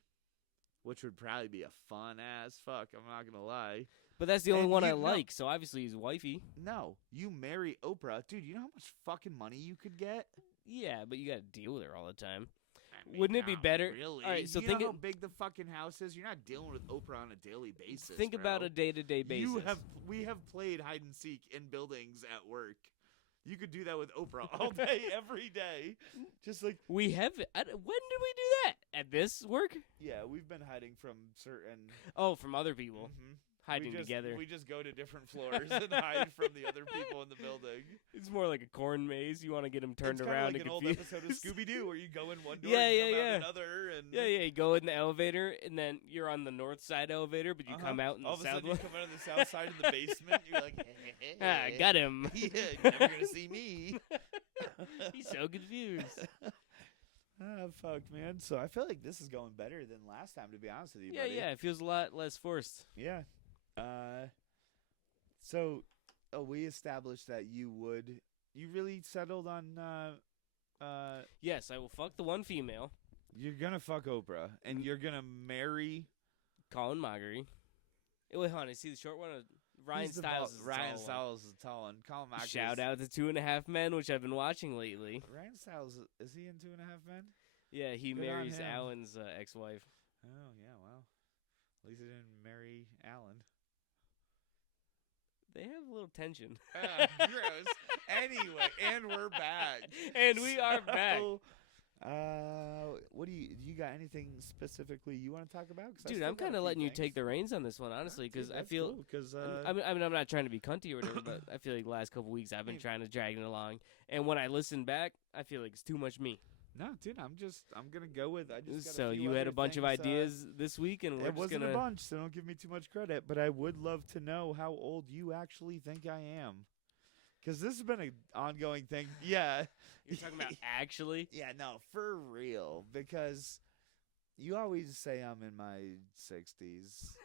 which would probably be a fun ass fuck. I'm not gonna lie. But that's the only And one you I know- like. So obviously he's wifey. No, you marry Oprah, dude. You know how much fucking money you could get? Yeah, but you got to deal with her all the time. I mean, Wouldn't it be not better- Really? all right, so you think know how it- big the fucking house is. You're not dealing with Oprah on a daily basis. Think about bro. a day-to-day basis. We have played hide and seek in buildings at work. You could do that with Oprah all day, every day. Just like We have. When did we do that? At this work? yeah, we've been hiding from certain Oh, from other people. Mhm. Hiding we just, together. We just go to different floors and hide from the other people in the building. It's more like a corn maze. You want to get them turned It's kinda around like and an old confused. episode of Scooby Doo where you go in one door Yeah, and yeah, come yeah. out another, and Yeah, You go in the elevator, and then you're on the north side elevator, but you Uh-huh. come out in all the of a south sudden you one. come out of the south side of the basement. You're like, Ah, I got him. yeah, you're never gonna see me. He's so confused. Ah, fuck, man. So I feel like this is going better than last time, to be honest with you, Yeah, buddy. yeah. It feels a lot less forced. Yeah. So we established that you really settled on Yes, I will fuck the one female, you're gonna fuck Oprah and you're gonna marry Colin Mockery. Wait, hold on. See the short one? Ryan he's the Stiles. ball- Is the Ryan tall one. Stiles is tall and Colin Mockery. Shout out to 2.5 Men, which I've been watching lately. Ryan Stiles, is he in 2.5 Men? Yeah, he Good on marries him. Alan's ex-wife. Oh yeah, well, at least he didn't marry Alan. They have a little tension. Gross. Anyway, and we're back. And we are back. So, What do you got anything specifically you want to talk about? 'Cause I Dude, still I'm got a kind of few letting you things. take the reins on this one, honestly, because I feel. because I mean, I'm not trying to be cunty or whatever, but I feel like the last couple weeks I've been trying to drag it along, and when I listen back, I feel like it's too much me. no, dude, I'm gonna go with. I just got So a few you had other a bunch of things, ideas this week, and we're It just wasn't gonna. a bunch, so don't give me too much credit. But I would love to know how old you actually think I am, because this has been an ongoing thing. Yeah, You're talking about actually. yeah, no, for real. Because you always say I'm in my 60s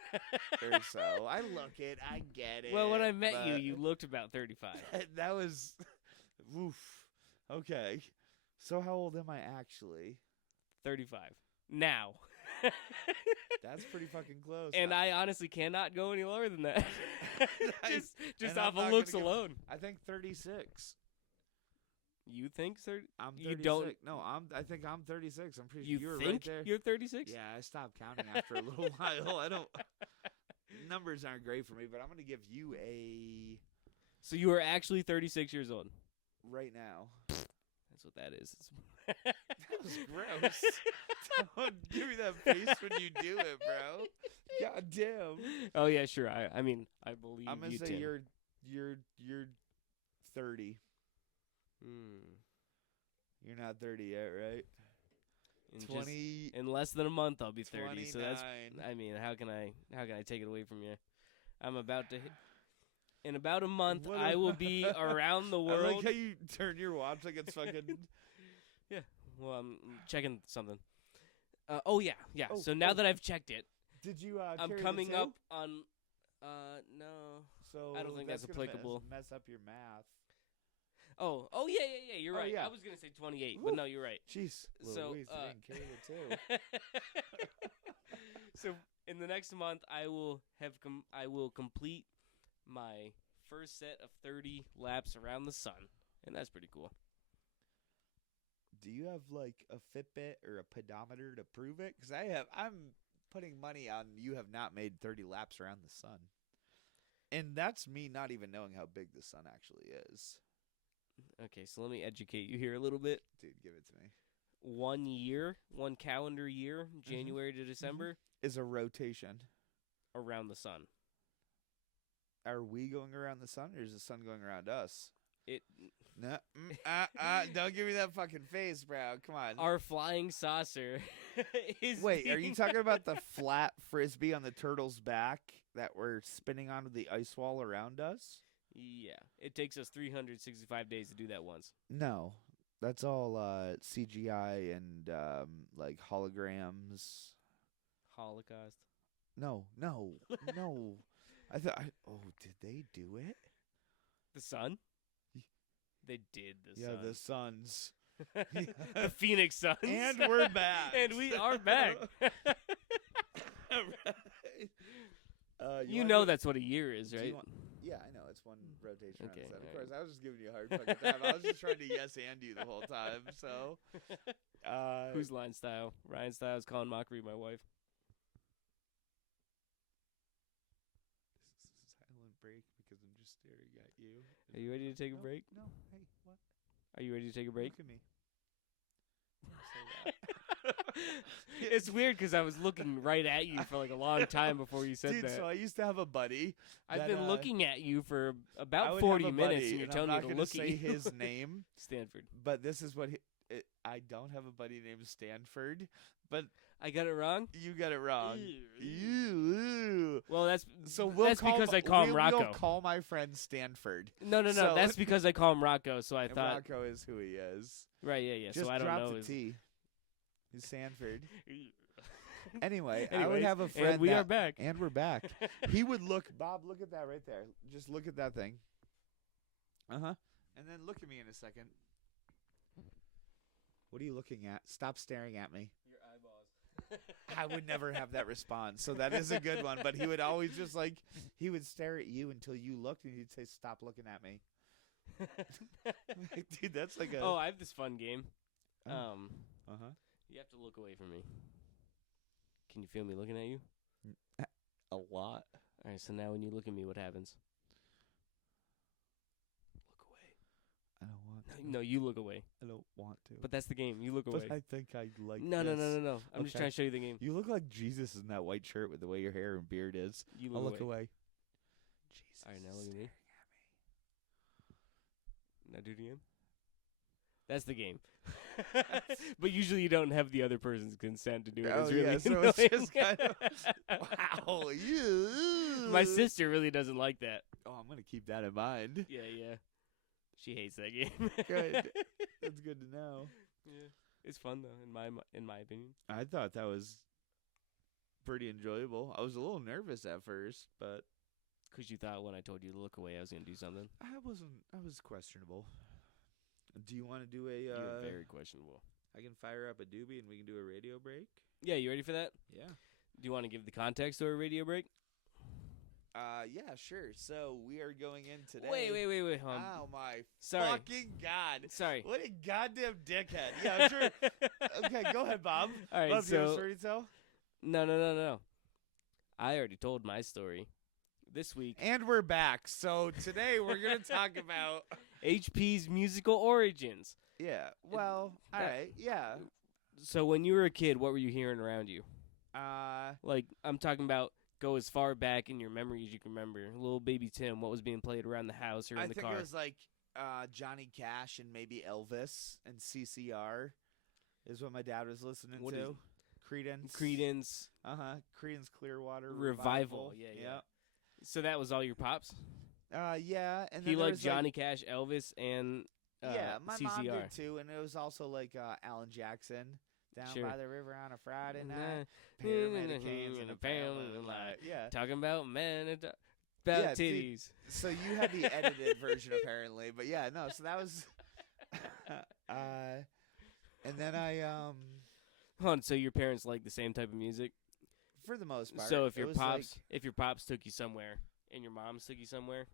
or so. I look it, I get it. Well, when I met you, but you looked about 35. that was, oof. Okay, so how old am I actually? 35 now. That's pretty fucking close. And I honestly cannot go any lower than that. just And I'm off not of looks gonna give- alone. I think 36. You think 30? I'm 36. You don't- No, I think I'm 36. I'm pretty You sure you were think right there. you're 36? Yeah, I stopped counting after a little while. I don't. Numbers aren't great for me, but I'm gonna give you a So you are actually 36 years old. right now. That's what that is. That was gross. Don't give me that face when you do it, bro. God damn. Oh yeah, sure. I mean, I believe I'm gonna you. say Tim. you're 30. Hmm. You're not 30 yet, right? In just- 20. in less than a month, I'll be 30. So that's. 29. I mean, how can I take it away from you? I'm about to. In about a month, What I will am- be around the I world. like how you turn your watch like it's fucking. Well, I'm checking something. Oh yeah. Oh, So now oh. that I've checked it, Did you? I'm carry the coming two? up on. No. So I don't think that's gonna applicable. Mess up your math. Oh yeah. You're Oh, right. yeah. I was gonna say 28, Woo. but no, you're right. Jeez, So, Louise, you didn't carry the two. So in the next month, I will complete my first set of 30 laps around the sun, and that's pretty cool. Do you have like a Fitbit or a pedometer to prove it? Because I'm putting money on you have not made 30 laps around the sun, and that's me not even knowing how big the sun actually is. Okay, so let me educate you here a little bit. Dude, give it to me. 1 year, 1 calendar year, January to December, Is a rotation. around the sun. Are we going around the sun, or is the sun going around us? It No, don't give me that fucking face, bro. Come on. Our flying saucer is. Wait, are you being- talking about the flat frisbee on the turtle's back that we're spinning onto the ice wall around us? Yeah, it takes us 365 days to do that once. No, that's all CGI and like holograms. Holocaust. No. Oh, did they do it? The sun? They did the Yeah, sun. the Suns. The Phoenix Suns. And we're back. And we are back. You want know to- that's what a year is, do you right? want- Yeah, I know. It's one rotation around Okay, the sun. Of alright. course, I was just giving you a hard fucking time. I was just trying to yes and you the whole time. So, Who's line style? Ryan Styles, Colin Mockery, my wife. silent break because I'm just staring at you. Are you ready to take a No, break? No. Hey, what? Are you ready to take a break? Look at me. It's weird because I was looking right at you for like a long time before you said Dude, that. so I used to have a buddy. I've that, been looking at you for I about would 40 have a minutes, buddy, and you're and telling I'm me not to gonna look say at you. his name, Stanford. but this is what I don't have a buddy named Stanford, but I got it wrong? you got it wrong. Ew. Ew. Well, that's So we'll that's call because him, I call him we'll Rocco. call my friend Stanford. No. so- That's because I call him Rocco. So I And thought, Rocco is who he is. right? Yeah. Just So I don't drop know. the his- T. He's Sanford. Anyway, I would Anyways, have a friend. and we that, are back. And we're back. He would look, Bob, look at that right there. Just look at that thing. And then look at me in a second. What are you looking at? Stop staring at me. Your eyeballs. I would never have that response. So that is a good one. But he would always just like, he would stare at you until you looked and he'd say, stop looking at me. Dude, that's like a. Oh, I have this fun game. Oh. You have to look away from me. Can you feel me looking at you? A lot. All right. So now when you look at me, what happens? Look away. I don't want. No, No, you look away. I don't want to. But that's the game. You look away. But I think I like No. this. I'm just Okay. trying to show you the game. You look like Jesus in that white shirt with the way your hair and beard is. You I'll look look away. away. Jesus. All right, now look at me. Now do it again. That's the game. But usually you don't have the other person's consent to do it. Oh, It's really yeah, so annoying. it's just kind of wow. You. My sister really doesn't like that. Oh, I'm gonna keep that in mind. Yeah. She hates that game. Good. That's good to know. Yeah. It's fun though, in my opinion. I thought that was pretty enjoyable. I was a little nervous at first, but 'Cause you thought when I told you to look away, I was gonna do something. I wasn't. I was questionable. Do you want to do a? You were very questionable. I can fire up a doobie and we can do a radio break. Yeah, you ready for that? Yeah. Do you want to give the context to a radio break? Yeah, sure. So we are going in today. Wait. Oh my Sorry. fucking god! Sorry. What a goddamn dickhead. Yeah, sure. Okay, go ahead, Bob. All right, Bob, you have a so story to tell? no. I already told my story. This week, And we're back. So today we're gonna talk about. HP's musical origins. Yeah. Well. All that- right. Yeah. So when you were a kid, what were you hearing around you? Uh. Like, I'm talking about go as far back in your memory as you can remember. Little baby Tim, what was being played around the house or in I the think car? it was like Johnny Cash and maybe Elvis and CCR is what my dad was listening What is to. Creedence. Creedence. Creedence Clearwater Revival. Revival. Yeah. So that was all your pops? Yeah, and then He there liked was, Johnny Cash, Elvis, and yeah, my mom CCR. did too, and it was also like Alan Jackson. Down Sure. by the river on a Friday Nah. night, pyramid of cans and a Pound pound of light. Yeah. Talking about men and about Yeah, dude. titties. So you had the edited version apparently, but yeah, no. So that was, and then I Hold on, so your parents like the same type of music? for the most part. So if it your was pops took you somewhere and your moms took you somewhere,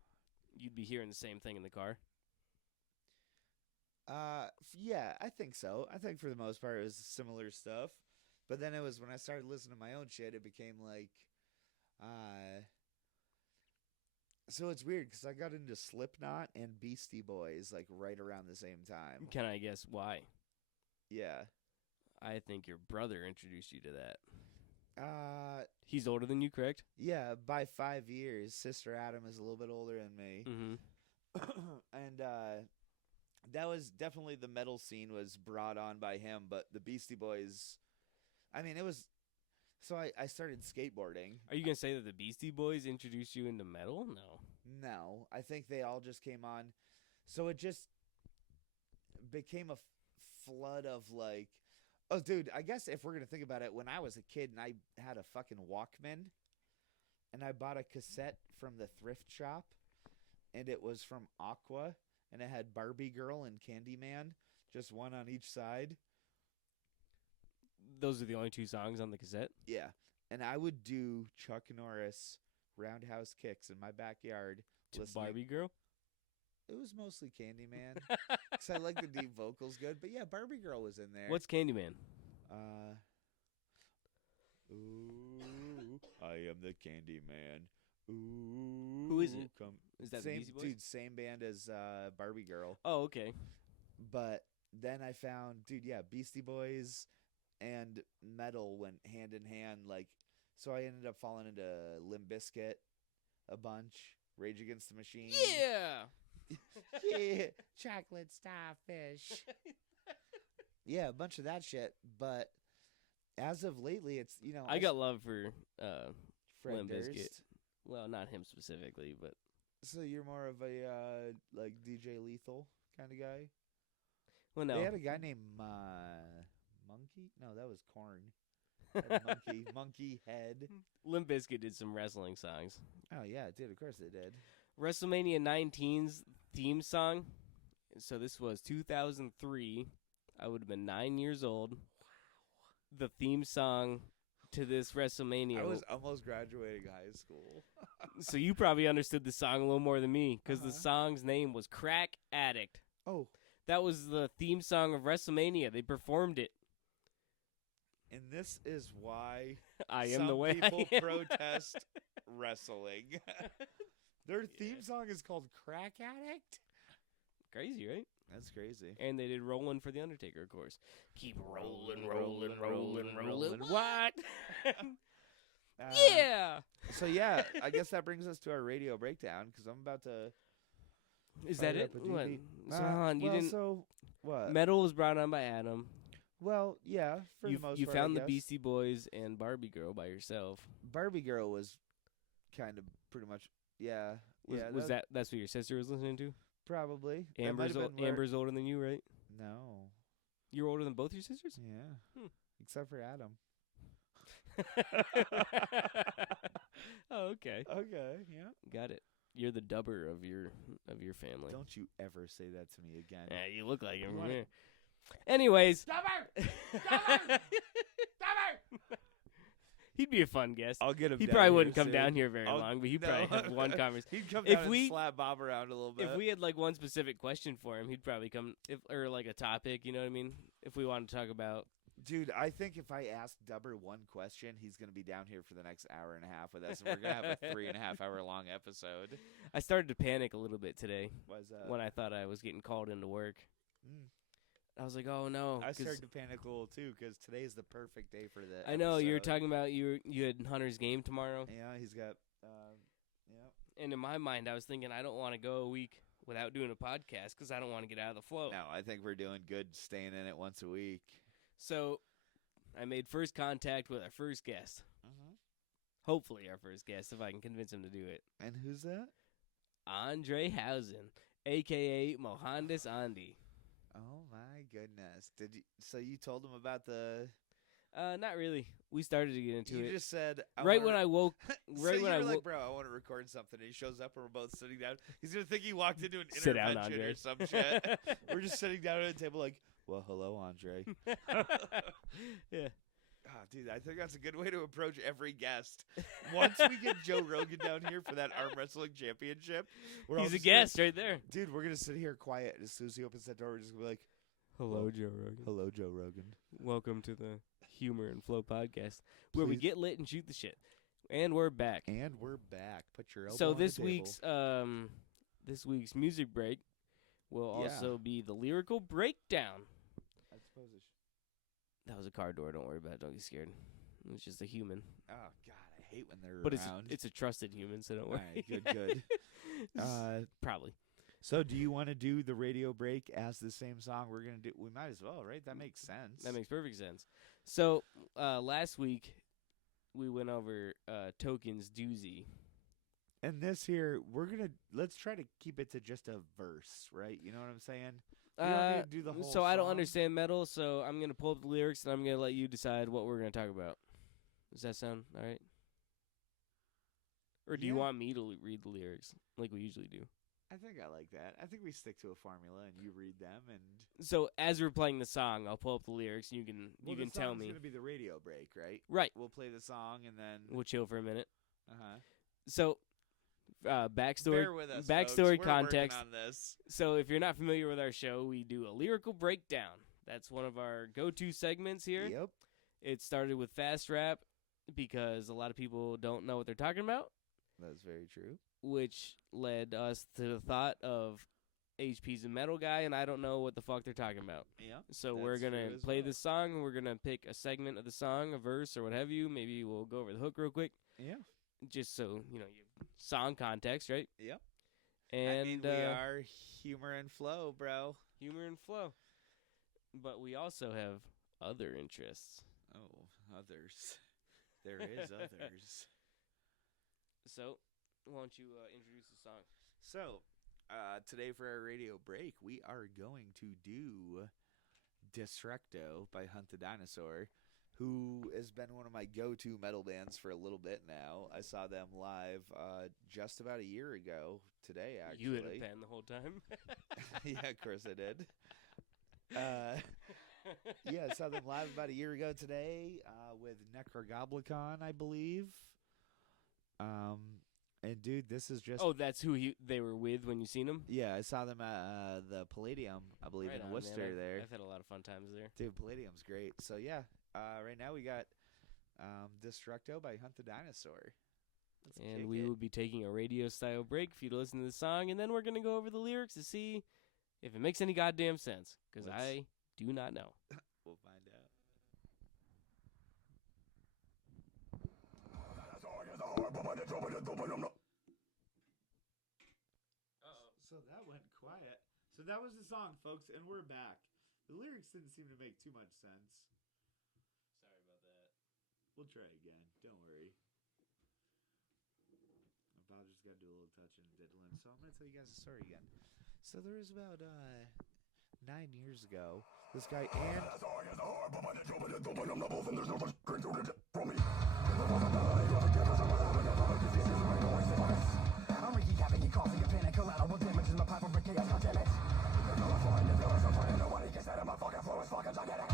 you'd be hearing the same thing in the car. yeah, I think so. I think for the most part it was similar stuff, but then it was when I started listening to my own shit, it became like, so it's weird because I got into Slipknot and Beastie Boys like right around the same time. Can I guess why? Yeah. I think your brother introduced you to that. He's He's older than you, correct? Yeah, by 5 years. Sister Adam is a little bit older than me. Mm-hmm. And that was definitely the metal scene was brought on by him, but the Beastie Boys, I mean, it was, so I started skateboarding. Are you going to say that the Beastie Boys introduced you into metal? No. No, I think they all just came on. So it just became a flood of like, oh, dude, I guess if we're going to think about it, when I was a kid and I had a fucking Walkman and I bought a cassette from the thrift shop and it was from Aqua and it had Barbie Girl and Candyman, just one on each side. Those are the only two songs on the cassette? Yeah. And I would do Chuck Norris roundhouse kicks in my backyard. To listening- Barbie Girl? It was mostly Candyman. Because I like the deep vocals good. But yeah, Barbie Girl was in there. What's Candyman? Ooh, I am the Candyman. Ooh. Who is it? Come. Is that the Same, Beastie Boys? dude, same band as Barbie Girl. Oh, okay. But then I found, dude, yeah, Beastie Boys and metal went hand in hand. Like, so I ended up falling into Limp Bizkit a bunch. Rage Against the Machine. Yeah! Yeah, chocolate starfish. Yeah, a bunch of that shit. But as of lately, it's, you know, I got love for Fred Limp Bizkit. Durst. Well, not him specifically, but So you're more of a like DJ Lethal kind of guy. well, no. They had a guy named Monkey. No, that was Korn. Monkey Head. Limp Bizkit did some wrestling songs. Oh yeah, it did. Of course they did. WrestleMania 19's theme song. So this was 2003. I would have been 9 years old. Wow. The theme song to this WrestleMania. I was almost graduating high school. So you probably understood the song a little more than me because the song's name was Crack Addict. Oh, That was the theme song of WrestleMania. They performed it. and this is why I am some the way people I am. protest wrestling. Their theme song is called Crack Addict. Crazy, right? That's crazy. And they did Rollin' for The Undertaker, of course. Keep rolling, rolling, rolling, rolling. What? Yeah! So, yeah, I guess that brings us to our radio breakdown, because I'm about to... Is that fire it? up a What? DB. So, hold on, you well, didn't... so, what? Metal was brought on by Adam. Well, yeah, for You the most you part, found I the guess. Beastie Boys and Barbie Girl by yourself. Barbie Girl was kind of pretty much, yeah. Was that's what your sister was listening to? Probably. That Amber's might have been where- Amber's older than you, right? No. You're older than both your sisters? Yeah. Except for Adam. Oh, okay. Okay, yeah. Got it. You're the dubber of your family. Don't you ever say that to me again. Yeah, you look like him You from wanna- here. Anyways. Dubber! Dubber! Dubber! He'd be a fun guest. I'll get him He down probably here wouldn't come soon. down here very I'll- long, but he'd no. probably have one conversation. He'd come If down we- and slap Bob around a little bit. If we had like one specific question for him, he'd probably come or like a topic, you know what I mean? If we wanted to talk about Dude, I think if I ask Dubber one question, he's going to be down here for the next hour and a half with us, and we're going to have a 3.5 hour long episode. I started to panic a little bit today Why's that? when I thought I was getting called into work. Mm. I was like, "Oh no." I 'cause started to panic a little too because today's the perfect day for the I know you were episode. talking about you had Hunter's game tomorrow. Yeah, he's got, yeah. And in my mind, I was thinking I don't want to go a week without doing a podcast because I don't want to get out of the flow. No, I think we're doing good staying in it once a week. So I made first contact with our first guest. Uh-huh. Hopefully our first guest, if I can convince him to do it. And who's that? Andre Housen, a.k.a. Mohandas Andy. Oh, my goodness. So you told him about the... Not really. We started to get into You it. just said... Right when I woke... so right you when were I like, woke... bro, I want to record something. And he shows up and we're both sitting down. He's going to think he walked into an Sit down, intervention Andre. or some shit. We're just sitting down at a table like, well, hello, Andre. Yeah. Oh, dude, I think that's a good way to approach every guest. Once we get Joe Rogan down here for that arm wrestling championship, we're all He's a just gonna- guest right there. Dude, we're going to sit here quiet. As soon as he opens that door, we're just going to be like, Hello, Joe Rogan. hello, Joe Rogan. Welcome to the Humor and Flow podcast, where we Please. get lit and shoot the shit. And we're back. And we're back. Put your elbow So on this the table. this week's music break will Yeah. also be the lyrical breakdown. I suppose it That was a car door. Don't worry about it. Don't get scared. It's just a human, Oh, God, I hate when they're but around. it's a trusted human, so don't All worry. right, good, good. Probably. So do you want to do the radio break as the same song we're going to do? We might as well, right? That makes sense. That makes perfect sense. So last week we went over Token's doozy. And this here, let's try to keep it to just a verse, right? You know what I'm saying? We don't need to do the whole So I don't song. understand metal, so I'm gonna pull up the lyrics and I'm gonna let you decide what we're gonna talk about. Does that sound all right? Or do you Yeah. want me to read the lyrics like we usually do? I think I like that. I think we stick to a formula and you read them and So as we're playing the song, I'll pull up the lyrics and you can tell me. It's going to be the radio break, right? Right. We'll play the song and then We'll chill for a minute. uh-huh. So backstory Bear with us, backstory folks. We're context. working on this. So if you're not familiar with our show, we do a lyrical breakdown. That's one of our go-to segments here. Yep. It started with fast rap because a lot of people don't know what they're talking about, That's very true. which led us to the thought of HP's a metal guy, and I don't know what the fuck they're talking about. Yeah. So we're That's going true to as play well. this song, and we're going to pick a segment of the song, a verse or what have you. Maybe we'll go over the hook real quick, Yeah. just so, you song context, right? Yep. And I mean, we are humor and flow, bro. humor and flow. But we also have other interests. Oh, others. There is others. So, why don't you introduce the song? So, today for our radio break, we are going to do Destructo by Hunt the Dinosaur, who has been one of my go-to metal bands for a little bit now. I saw them live just about a year ago today, actually. You had a pen the whole time? Yeah, of course I did. Yeah, I saw them live about a year ago today with Necrogoblicon, I believe. And dude, this is just Oh, that's who they were with when you seen them? yeah. I saw them at the Palladium, I believe, Right in on, Worcester. man. There, I've had a lot of fun times there. dude, Palladium's great. So yeah, right now we got Destructo by Hunt the Dinosaur. Let's And kick we it. will be taking a radio style break for you to listen to the song, and then we're going to go over the lyrics to see if it makes any goddamn sense, because Let's- I do not know. We'll find out. So that went quiet. So that was the song, folks, and we're back. The lyrics didn't seem to make too much sense. Sorry about that. We'll try again. Don't worry. Bob just got to do a little touching and diddling. So I'm going to tell you guys a story again. So there was about 9 years ago, this guy and I'm wreaking havoc, causing a panic, collateral damage in my pipe of chaos, goddammit. Nobody gets out of my fucking flow, it's fucking gigantic.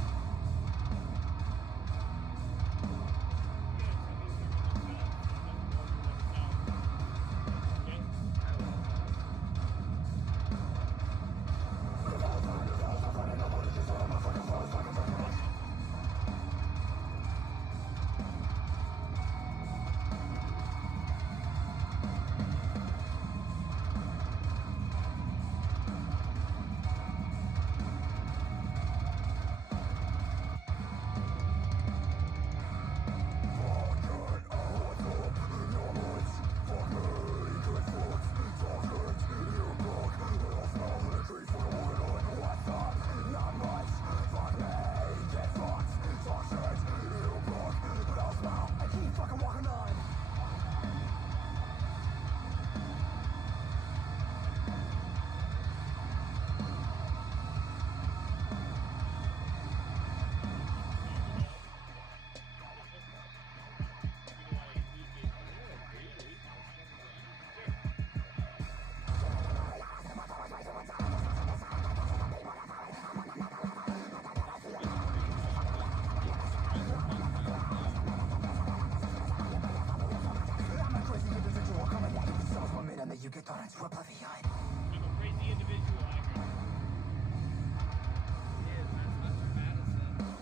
You get torrents for oblivion. I'm a crazy individual.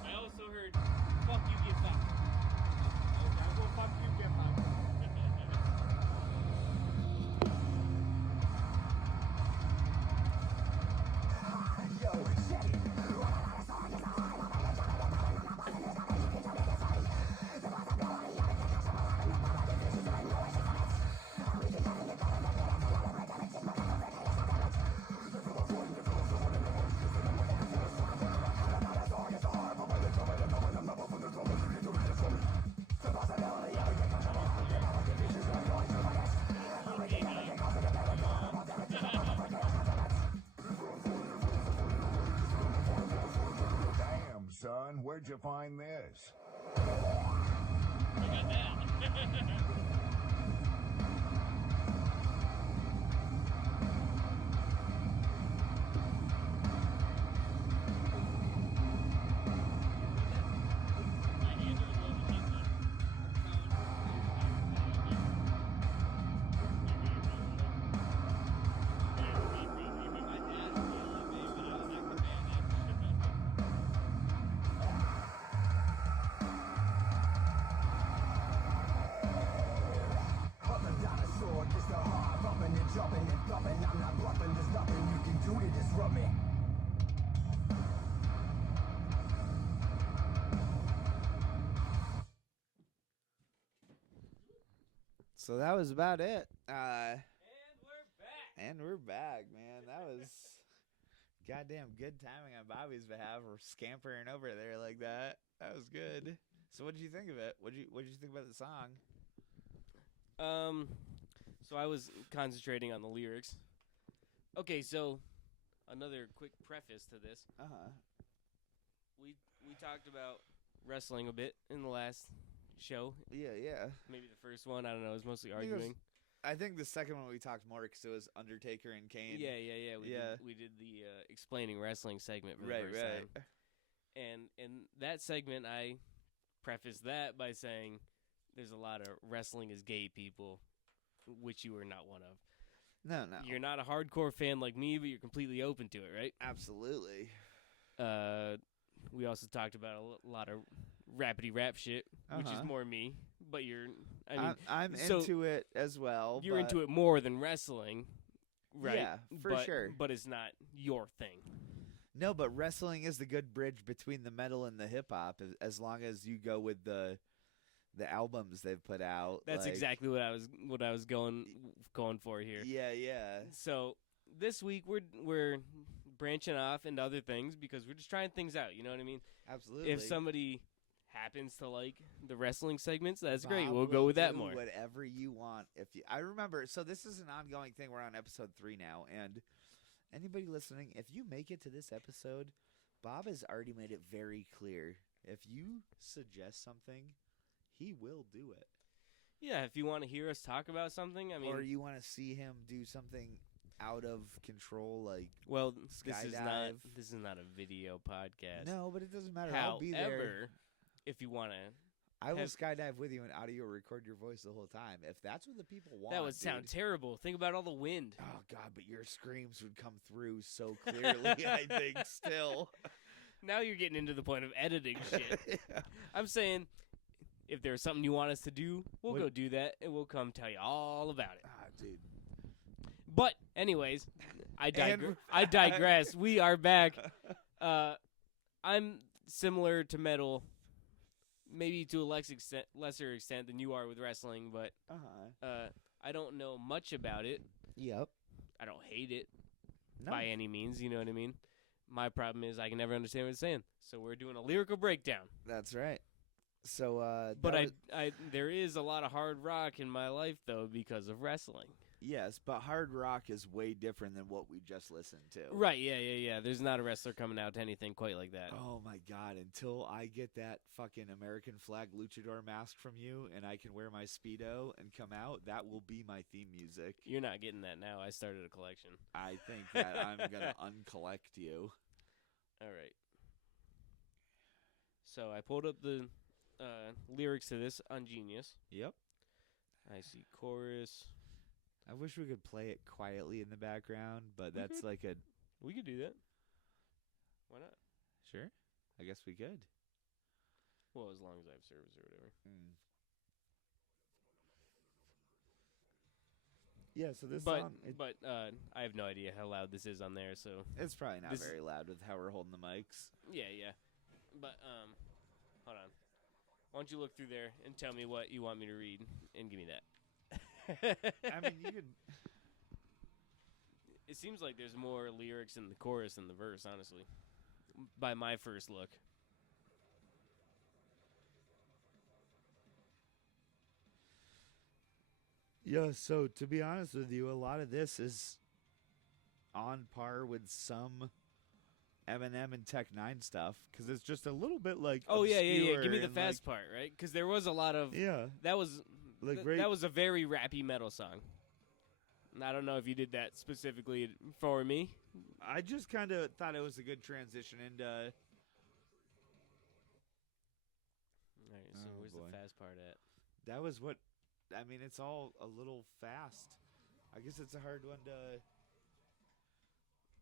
I also heard, fuck you, get fucked. okay, well, fuck you, get fucked. Yo, check it. Damn, son, where'd you find this? Up the dinosaur, gets the heart bumping and jumping and thumping. I'm not bluffing, there's nothing you can do to disrupt me. So that was about it. And we're back. And we're back, man. That was goddamn good timing on Bobby's behalf. We're scampering over there like that. That was good. So what did you think of it? What did you think about the song? So I was concentrating on the lyrics. Okay, so another quick preface to this. Uh-huh. We talked about wrestling a bit in the last show. Yeah. Maybe the first one, I don't know, it was mostly I think it was- arguing. I think the second one we talked more because it was Undertaker and Kane. Yeah. Yeah. We did the explaining wrestling segment for the Right, first right. time. And in that segment, I prefaced that by saying there's a lot of wrestling is gay people, which you are not one of. No. You're not a hardcore fan like me, but you're completely open to it, right? Absolutely. We also talked about a lot of rappity rap shit, which is Uh-huh. more me. But you're, I mean, I'm so into it as well. you're but into it more than wrestling. right? Yeah, for but, sure. But it's not your thing. No, but wrestling is the good bridge between the metal and the hip hop, as long as you go with the albums they've put out. That's like, exactly what I was going for here. Yeah, yeah. So this week we're branching off into other things because we're just trying things out. You know what I mean? Absolutely. If somebody happens to like the wrestling segments, that's great. Bob We'll go will with that do more. Whatever you want. I remember, so this is an ongoing thing. We're on episode 3 now, and anybody listening, if you make it to this episode, Bob has already made it very clear. If you suggest something, he will do it. Yeah, if you want to hear us talk about something, I mean, or you want to see him do something out of control, like well, this is skydive. not a video podcast. No, but it doesn't matter. However, I'll be there. if you want to, I will skydive with you and audio record your voice the whole time. If that's what the people want, that would sound terrible. Think about all the wind. Oh God, but your screams would come through so clearly. I think still. Now you're getting into the point of editing shit. Yeah. I'm saying, if there's something you want us to do, we'll go do that, and we'll come tell you all about it. Ah, dude. But, anyways, I digress. We are back. I'm similar to metal, maybe to a lesser extent than you are with wrestling, but I don't know much about it. Yep. I don't hate it No. by any means, you know what I mean? My problem is I can never understand what it's saying. So we're doing a lyrical breakdown. That's right. So, But there is a lot of hard rock in my life, though, because of wrestling. yes, but hard rock is way different than what we just listened to. Right, yeah. There's not a wrestler coming out to anything quite like that. Oh my God! Until I get that fucking American flag luchador mask from you, and I can wear my Speedo and come out, that will be my theme music. You're not getting that now. I started a collection. I think that I'm gonna uncollect you. All right. So I pulled up the lyrics to this on Genius. Yep. I see chorus. I wish we could play it quietly in the background, but that's like a We could do that. Why not? sure. I guess we could. Well, as long as I have service or whatever. Yeah. So this But song, I have no idea how loud this is on there. So it's probably not this- very loud with how we're holding the mics. yeah. But hold on. Why don't you look through there and tell me what you want me to read and give me that. I mean, you could. It seems like there's more lyrics in the chorus than the verse, honestly, by my first look. Yeah, so to be honest with you, a lot of this is on par with some Eminem and Tech Nine stuff because it's just a little bit like. Oh yeah. Give me the and, fast part, right? Because there was a lot of Yeah, that was like that was a very rappy metal song. And I don't know if you did that specifically for me. I just kind of thought it was a good transition into. All right, so Oh, where's boy. the fast part at? That was what. I mean, it's all a little fast. I guess it's a hard one to.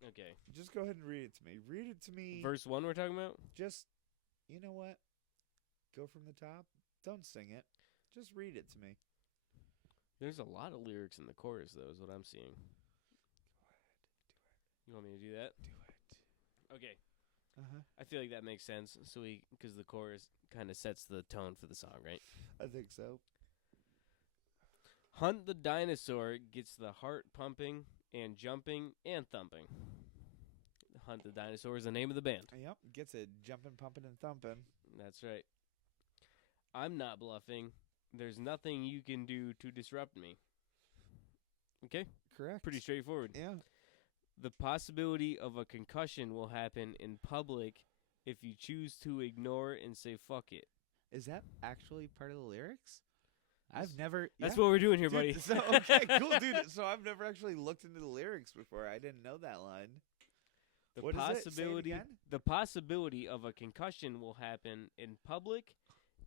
Okay, Just go ahead and read it to me. Read it to me. verse 1 we're talking about. Just, you know what? Go from the top. Don't sing it. Just read it to me. There's a lot of lyrics in the chorus, though, is what I'm seeing. You want me to do that? Do it. Okay. Uh-huh. I feel like that makes sense. So because the chorus kind of sets the tone for the song, right? I think so. Hunt the dinosaur gets the heart pumping and jumping and thumping. Hunt the Dinosaur is the name of the band. Yep. Gets it jumping, pumping, and thumping. That's right. I'm not bluffing. There's nothing you can do to disrupt me. Okay? Correct. Pretty straightforward. Yeah. The possibility of a concussion will happen in public if you choose to ignore and say fuck it. Is that actually part of the lyrics? Yes. I've never. That's yeah. what we're doing here, Dude, buddy. So, okay, cool, dude. So I've never actually looked into the lyrics before. I didn't know that line. The What is it? Say it possibility again? the possibility of a concussion will happen in public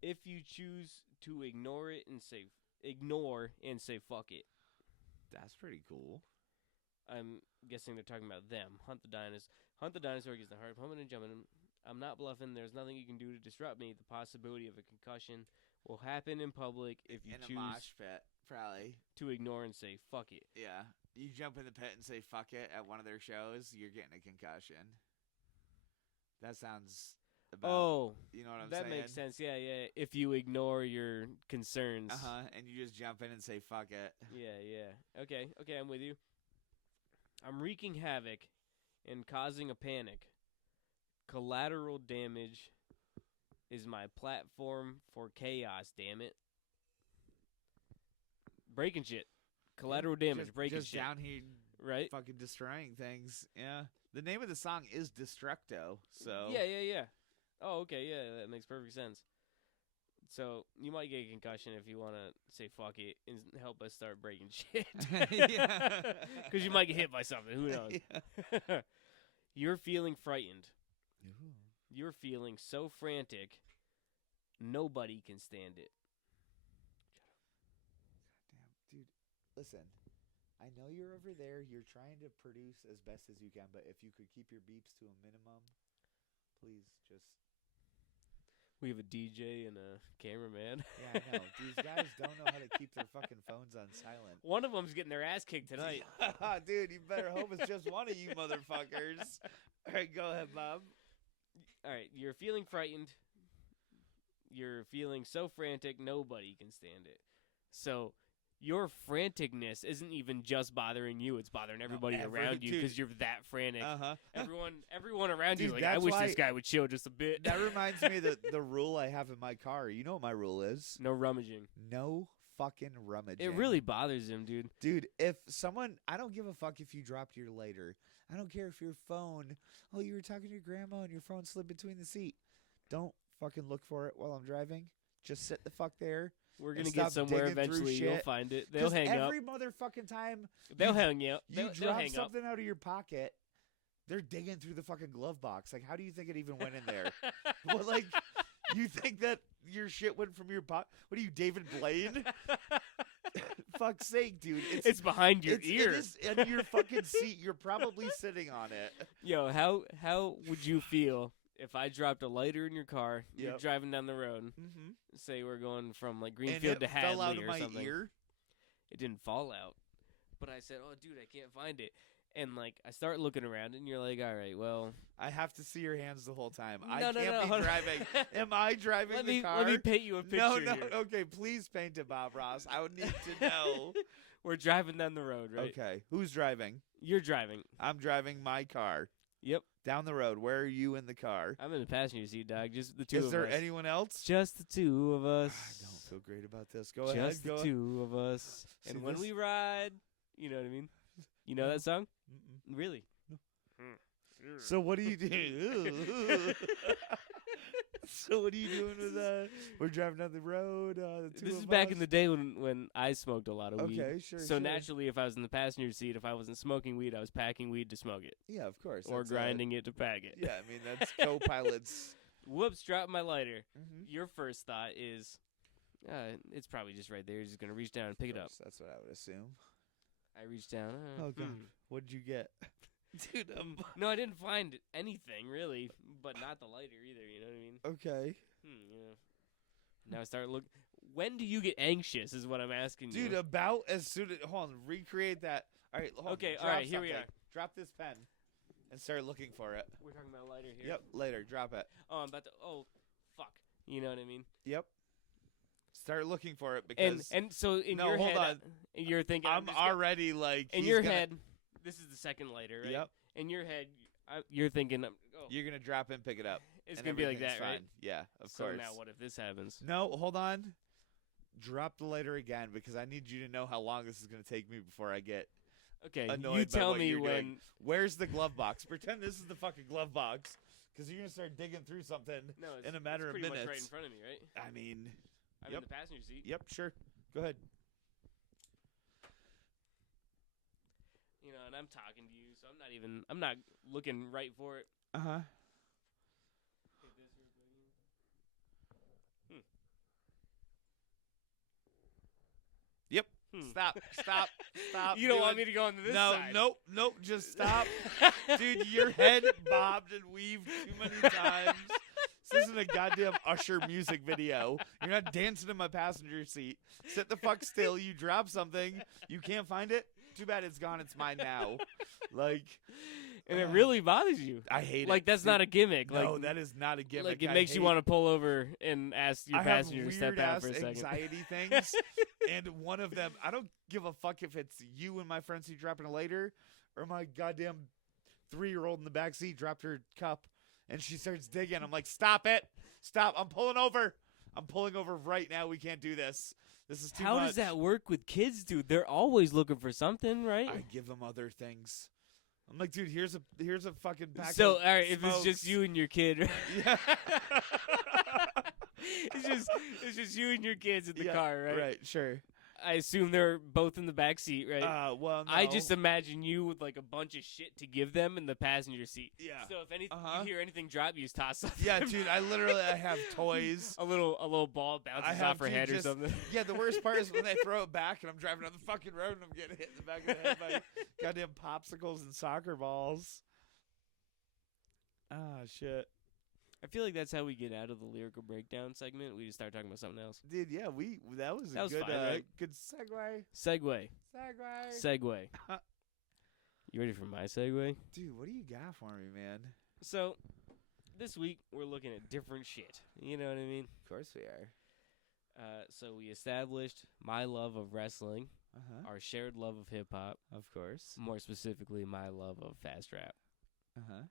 if you choose to ignore and say fuck it. That's pretty cool. I'm guessing they're talking about them. Hunt the dinosaur gets the heart pumping and jumping. I'm not bluffing. There's nothing you can do to disrupt me. The possibility of a concussion will happen in public if you In a choose mosh pit, probably. to ignore and say fuck it. Yeah. you jump in the pit and say fuck it at one of their shows, you're getting a concussion. That sounds about, you know what I'm saying? That makes sense. Yeah, yeah. If you ignore your concerns. And you just jump in and say fuck it. Yeah. Okay, I'm with you. I'm wreaking havoc and causing a panic. Collateral damage is my platform for chaos, damn it. Breaking shit. Collateral damage, breaking just shit. down here right? fucking destroying things. Yeah. The name of the song is Destructo, so Yeah. Oh, okay, yeah, that makes perfect sense. So you might get a concussion if you want to say fuck it and help us start breaking shit. Yeah. Because you might get hit by something. Who knows? Yeah. You're feeling frightened. You're feeling so frantic, nobody can stand it. Damn, dude. Listen, I know you're over there. You're trying to produce as best as you can, but if you could keep your beeps to a minimum, please just. We have a DJ and a cameraman. Yeah, I know. These guys don't know how to keep their fucking phones on silent. One of them's getting their ass kicked tonight. Dude, you better hope it's just one of you motherfuckers. All right, go ahead, Bob. All right, you're feeling frightened. You're feeling so frantic, nobody can stand it. So your franticness isn't even just bothering you; it's bothering everybody around you because you're that frantic. Everyone around you, Dude, like, I that's wish why- this guy would chill just a bit. That reminds me of the rule I have in my car. You know what my rule is? No rummaging. No fucking rummaging. It really bothers him, dude. Dude, if someone, I don't give a fuck if you dropped your lighter. I don't care if your phone, you were talking to your grandma and your phone slid between the seat. Don't fucking look for it while I'm driving. Just sit the fuck there. We're and gonna get stop somewhere digging through eventually. You'll shit. find it. They'll 'Cause hang up. every motherfucking time They'll you- hang you. you They'll drop hang up. something out of your pocket, they're digging through the fucking glove box. Like, how do you think it even went in there? Well, like, you think that your shit went from your pocket? What are you, David Blaine? Fuck's sake, dude. It's behind your ear. It is in your fucking seat. You're probably sitting on it. Yo, how would you feel if I dropped a lighter in your car? You're Yep. driving down the road. Mm-hmm. Say we're going from like And Greenfield it to Hadley fell out of or my something. ear. It didn't fall out, but I said, "Oh, dude, I can't find it." And like I start looking around, and you're like, "All right, well, I have to see your hands the whole time. I No, can't hold be on. driving. Am I driving let the me car? let me paint you a picture no, here. okay, please paint it, Bob Ross. I would need to know. We're driving down the road, right? Okay, who's driving? You're driving. I'm driving my car Yep, down the road. Where are you in the car? I'm in the passenger seat, dog. Just the two Is of there us. anyone else? Just the two of us. I don't feel great about this. Go Just ahead. the Go two of us. See And when this? we ride, you know what I mean? You know that song? Really? So what do you do? So what are you doing with we're driving down the road? The two This of is back us? in the day when I smoked a lot of weed. Okay, sure. So sure. naturally, if I was in the passenger seat, if I wasn't smoking weed, I was packing weed to smoke it. Yeah, of course. Or that's, grinding it to pack it. Yeah, I mean that's co-pilots. Whoops, dropped my lighter. Mm-hmm. Your first thought is, it's probably just right there. You're just going to reach down and pick it up. That's what I would assume. I reached down. Oh god, what did you get? Dude, No, I didn't find anything, really, but not the lighter either, you know what I mean? okay. Now I start looking. When do you get anxious is what I'm asking Dude, you. about as soon as hold on, recreate that. All right, hold on, Okay, drop all right, here we something. are. Drop this pen and start looking for it. We're talking about a lighter here. Yep, later. Drop it. Oh, I'm about to. Oh, fuck. You know what I mean? Yep. Start looking for it because And so in No, your hold head, on. you're thinking. I'm just gonna- already like in he's your gonna- head, this is the second lighter, right? Yep. In your head, you're thinking, oh, You're gonna drop and pick it up. it's and gonna be like everything's that, right? fine. Yeah, of So course. now, what if this happens? No, hold on. Drop the lighter again because I need you to know how long this is gonna take me before I get Okay, annoyed you by tell what me you're when. doing. Where's the glove box? Pretend this is the fucking glove box because you're gonna start digging through something No, it's, in a matter it's of pretty minutes. much right in front of me, right? I mean, I'm Yep. in the passenger seat. yep, sure. Go ahead. You know, and I'm talking to you, so I'm not looking right for it. Uh huh. Yep. Hmm. Stop. Stop. You don't want doing- me to go on this No, side. nope. Just stop. Dude, your head bobbed and weaved too many times. This isn't a goddamn Usher music video. You're not dancing in my passenger seat. Sit the fuck still. You drop something. You can't find it. Too bad it's gone. It's mine now. Like, And it really bothers you. I hate it. Like, that's not a gimmick. No, Like, that is not a gimmick. like it I makes you hate- want to pull over and ask your I passenger have to step out for a weird-ass second. anxiety things, and one of them, I don't give a fuck if it's you and my friend seat dropping it later, or my goddamn 3-year-old in the back seat dropped her cup, and she starts digging. I'm like, stop it, stop! I'm pulling over. I'm pulling over right now. We can't do this. This is too How much. does that work with kids, dude? They're always looking for something, right? I give them other things. I'm like, dude, here's a fucking pack. So, of all right, if it's just smokes. you and your kid, right? Yeah. it's just you and your kids in the Yeah, car, right? Right, sure. I assume they're both in the back seat, right? Well, no. I just imagine you with like a bunch of shit to give them in the passenger seat. Yeah. So if anything, Uh-huh. you hear anything drop, you just toss something. Yeah, dude, I have toys. a little ball bounces off her to head or just- something. Yeah, the worst part is when they throw it back and I'm driving on the fucking road and I'm getting hit in the back of the head by goddamn popsicles and soccer balls. Ah, shit. I feel like that's how we get out of the lyrical breakdown segment. We just start talking about something else. Dude, yeah, that was a That was good fine, right? good segue. Segue. Segue. Uh, You ready for my segue? Dude, what do you got for me, man? So, this week we're looking at different shit. You know what I mean? Of course we are. So we established my love of wrestling, Uh-huh. our shared love of hip hop, Of course. more specifically my love of fast rap. Uh-huh.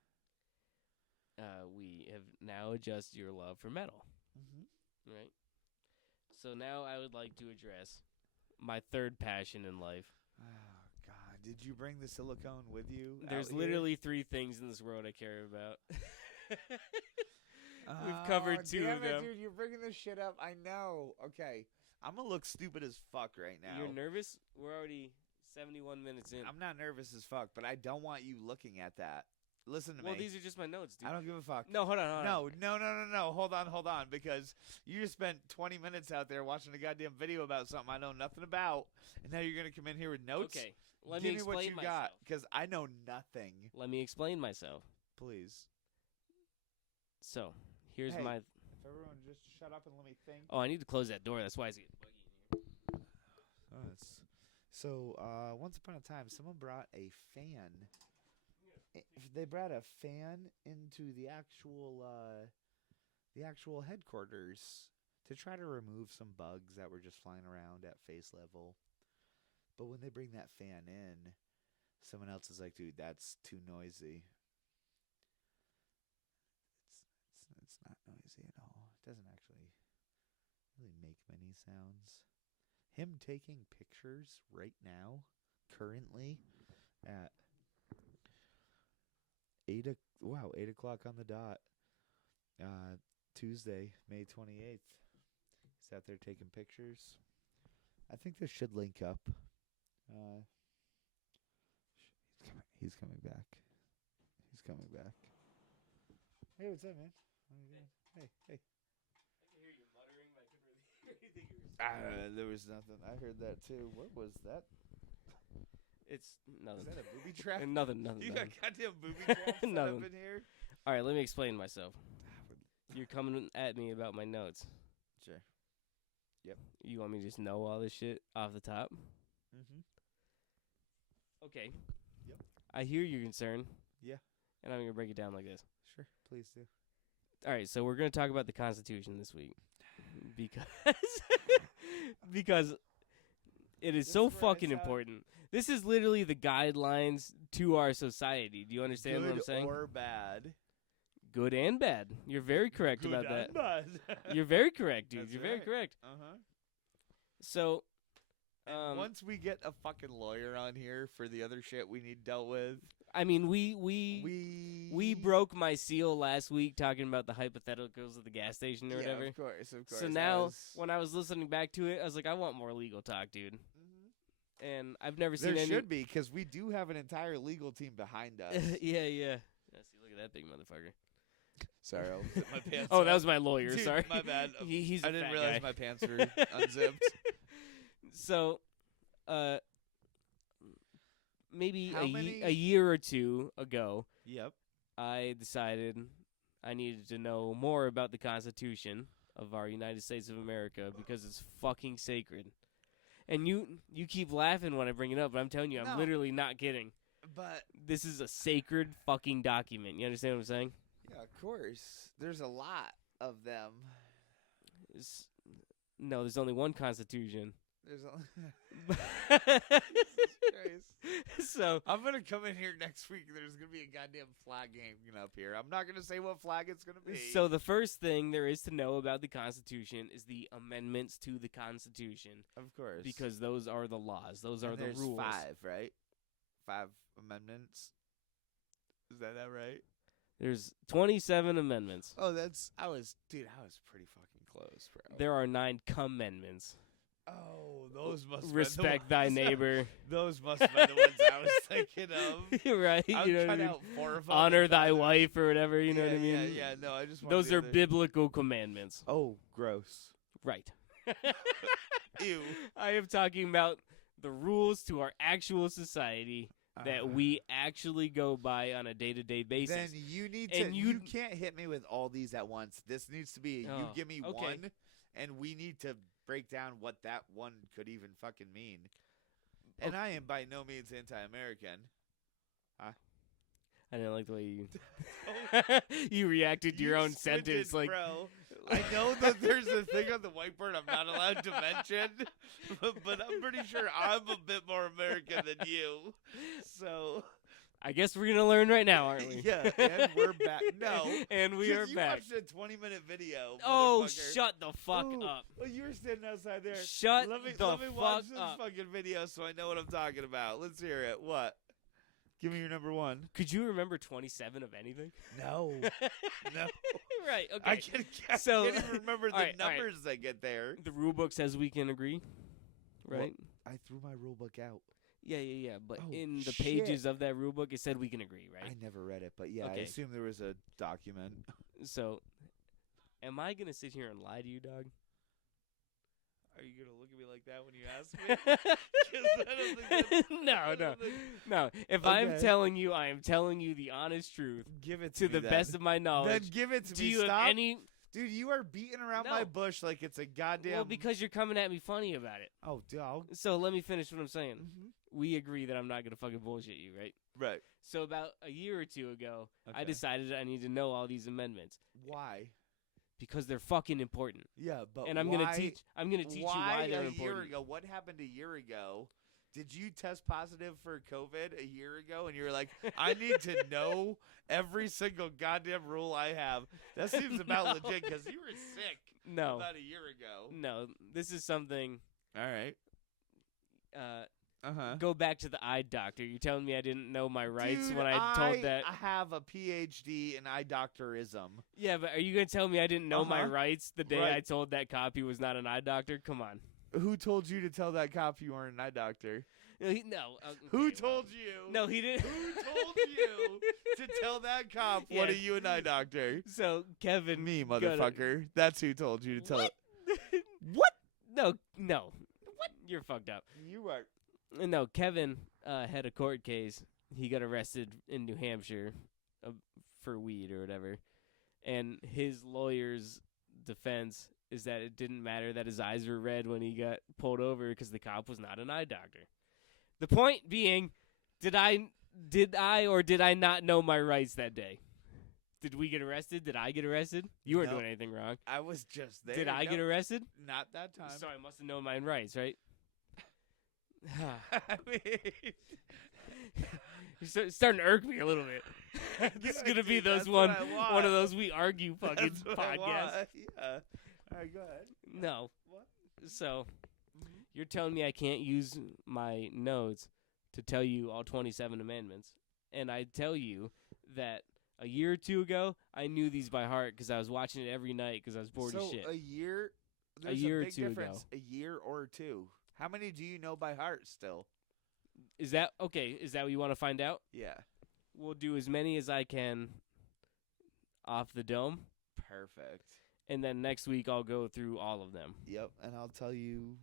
We have now adjusted your love for metal, Mm-hmm. right? So now I would like to address my third passion in life. Oh, God. Did you bring the silicone with you? There's out here? literally 3 things in this world I care about. We've Oh, covered 2 damn of it, them. dude, you're bringing this shit up. I know. Okay. I'm going to look stupid as fuck right now. You're nervous? We're already 71 minutes in. I'm not nervous as fuck, but I don't want you looking at that. Listen to Well, me. these are just my notes, dude. I don't give a fuck. No, hold on. No. Hold on. Because you just spent 20 minutes out there watching a goddamn video about something I know nothing about, and now you're going to come in here with notes? Okay, let Give me explain what you myself. got, because I know nothing. Let me explain myself. Please. So, here's Hey. my... If everyone just shut up and let me think. Oh, I need to close that door. That's why it's getting buggy in here. So, once upon a time, someone brought a fan. They brought a fan into the actual headquarters to try to remove some bugs that were just flying around at face level. But when they bring that fan in, someone else is like, "Dude, that's too noisy." It's not noisy at all. It doesn't actually really make many sounds. Him taking pictures right now, currently, at 8 o'clock on the dot, Tuesday, May 28th. He's out there taking pictures. I think this should link up. He's coming back. He's coming back. Hey, what's up, man? What are you doing? Hey. I can hear you muttering, but I couldn't really hear anything you were saying. There was nothing. I heard that too. What was that? It's Is nothing. that a booby trap? Nothing. You nothing. got goddamn booby traps set up Nothing. in here? All right, let me explain myself. You're coming at me about my notes. Sure. You want me to just know all this shit off the top? Mm-hmm. Okay. Yep. I hear your concern. Yeah. And I'm going to break it down like this. Sure. Please do. All right, so we're going to talk about the Constitution this week. Because it is This so is where I fucking sound- important. This is literally the guidelines to our society. Do you understand Good what I'm saying? or bad. Good and bad. You're very correct Good about that. and bad. You're very correct, dude. That's You're very right. correct. Uh-huh. So, And once we get a fucking lawyer on here for the other shit we need dealt with, I mean, we broke my seal last week talking about the hypotheticals of the gas station or whatever. Of course. So that now, was- when I was listening back to it, I was like, I want more legal talk, dude. Mhm. And I've never seen There any. should be, because we do have an entire legal team behind us. yeah. Yeah, see, look at that big motherfucker. Sorry, I'll zip my pants Oh, up. that was my lawyer. Dude, sorry, my bad. He's a I didn't fat realize guy. my pants were unzipped. So, maybe How many- a year or two ago, Yep. I decided I needed to know more about the Constitution of our United States of America because it's fucking sacred. And you keep laughing when I bring it up, but I'm telling you, I'm No. literally not kidding. But This is a sacred fucking document. You understand what I'm saying? yeah, of course, there's a lot of them. No, there's only one Constitution. There's a Christ. So I'm gonna come in here next week. And there's gonna be a goddamn flag hanging up here. I'm not gonna say what flag it's gonna be. So the first thing there is to know about the Constitution is the amendments to the Constitution, of course, because those are the laws. Those are And the there's rules. 5, right? 5 amendments. Is that right? There's 27 amendments. Oh, I was pretty fucking close, bro. There are 9 commandments. Oh, those must Respect thy neighbor. Those must have been the ones I was thinking of. Right? I You know what I cut mean? out 4 of them. Honor and thy thought- wife or whatever. You know what I mean? Yeah. No, I just wanted Those the are other- biblical commandments. Oh, gross. Right. Ew. I am talking about the rules to our actual society that we actually go by on a day-to-day basis. Then you need to. And You you- can't hit me with all these at once. This needs to be. You Oh, give me okay. one, and we need to break down what that one could even fucking mean. And I am by no means anti-American. I didn't like the way you you reacted to your You own squinted, sentence. Like, bro. I know that there's a thing on the whiteboard I'm not allowed to mention, but I'm pretty sure I'm a bit more American than you. So I guess we're gonna learn right now, aren't we? yeah, and we're back. No, and we are 'cause you back. watched a 20-minute video. Oh, motherfucker. shut the fuck Ooh, up! Well, you were standing outside there. Shut let me the watch fuck this up! fucking video so I know what I'm talking about. Let's hear it. What? Give me your number one. Could you remember 27 of anything? No, no. Right. Okay. I can't So- even remember the all right. numbers that get there. The rule book says we can agree, right? I threw my rule book out. Yeah. But Oh, in the shit. pages of that rule book, it said we can agree, right? I never read it, but yeah, I Okay. assume there was a document. So, am I gonna sit here and lie to you, dog? Are you gonna look at me like that when you ask me? 'Cause I don't think that's- I No. don't think- No. If I am Okay. telling you, I am telling you the honest truth Give it to me the then. best of my Then knowledge. give it to Do me. you Stop. have any? Dude, you are beating around my No. bush like it's a goddamn. Well, because you're coming at me funny about it. Oh, dog. So let me finish what I'm saying. Mm-hmm. We agree that I'm not gonna fucking bullshit you, right? Right. So about a year or two ago, I Okay. decided I need to know all these amendments Why? because they're fucking important. Yeah, but And I'm why, gonna teach you why they're a important. year ago? What happened a year ago? Did you test positive for COVID a year ago? And you were like, I need to know every single goddamn rule I have. That seems about No. legit because you were sick No, about a year ago. no, this is something. All right. Uh-huh. Go back to the eye doctor. You're telling me I didn't know my rights when I told that. I have a PhD in eye doctorism. Yeah, but are you gonna tell me I didn't know my Uh-huh. rights the day Right. I told that cop he was not an eye doctor? Come on. Who told you to tell that cop you weren't an eye doctor? No. Who okay, told you? No, he didn't. Who told you to tell that cop what Yeah. are you an eye doctor? So Kevin, Me, got a- motherfucker. That's who told you to tell What? it. What? No. What? You're fucked up. You are. No, Kevin had a court case. He got arrested in New Hampshire for weed or whatever. And his lawyer's defense is that it didn't matter that his eyes were red when he got pulled over because the cop was not an eye doctor. The point being, did I or did I not know my rights that day? Did we get arrested? Did I get arrested? You weren't No. doing anything wrong. I was just there. Did I get No, arrested? Not that time. So I must have known my rights, right? I mean, You're starting to irk me a little bit. This is gonna be Dude, those that's one what I want. one of those we argue fucking That's what I podcasts. want. Yeah. All right, go ahead. No. What? So Mhm. you're telling me I can't use my notes to tell you all 27 amendments, and I tell you that a year or two ago I knew these by heart because I was watching it every night because I was bored so as shit. a year. There's year or big two difference. A year or two. How many do you know by heart still? Is that okay? Is that what you want to find out? Yeah. We'll do as many as I can off the dome, Perfect. and then next week I'll go through all of them. Yep, and I'll tell you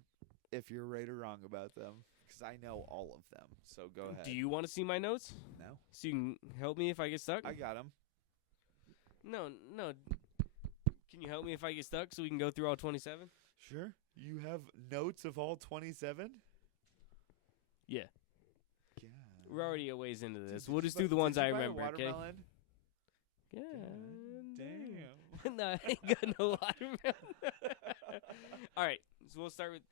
if you're right or wrong about them because I know all of them. So go ahead. Do you want to see my notes No, so you can help me if I get stuck? I got them. No. Can you help me if I get stuck so we can go through all 27? Sure. You have notes of all 27? Yeah. God. We're already a ways into this. Did We'll you just buy- do the ones did you I buy a remember, okay? watermelon? Yeah. Damn. No, I ain't got no watermelon. All right, so we'll start with.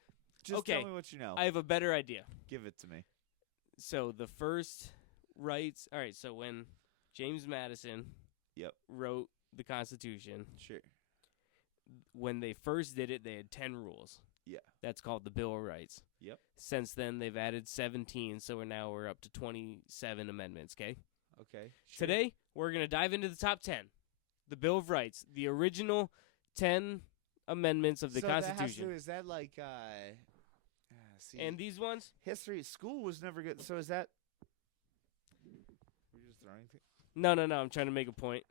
Just Okay. tell me what you know. I have a better idea. Give it to me. So the first rights. All right, so when James Madison Yep. wrote the Constitution, Sure. when they first did it, they had 10 rules. Yeah. That's called the Bill of Rights. Yep. Since then, they've added 17, so we're up to 27 amendments, okay? Okay. Sure. Today, we're going to dive into the top 10. The Bill of Rights, the original 10 amendments of the so that has Constitution. to, is that like see, And these ones? history school was never good. So is that we're just throwing things? No, I'm trying to make a point.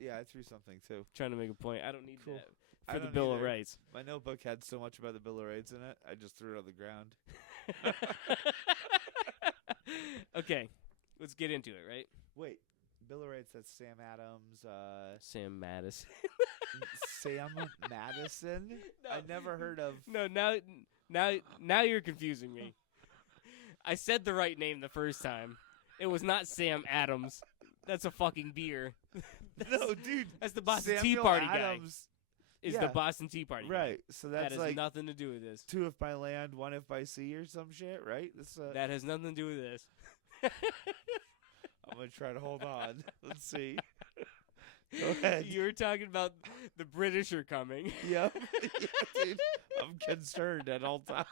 Yeah, I threw something too. I don't need Cool. that I for the don't Bill of either. Rights. My notebook had so much about the Bill of Rights in it, I just threw it on the ground. Okay, let's get into it, right? Wait, Bill of Rights, that's Sam Adams, Sam Madison. Sam Madison? I never heard of. No, now you're confusing me. I said the right name the first time. It was not Sam Adams. That's a fucking beer. No, dude. That's the Boston Tea Samuel Party Adams. guy. Is yeah. the Boston Tea Party guy. Right, so That that's has like nothing to do with this. 2 if by land, 1 if by sea, or some shit, right? That's, That has nothing to do with this. I'm gonna try to hold on. Let's see. Go ahead. You were talking about the British are coming. Yep. Yeah, dude. I'm concerned at all times.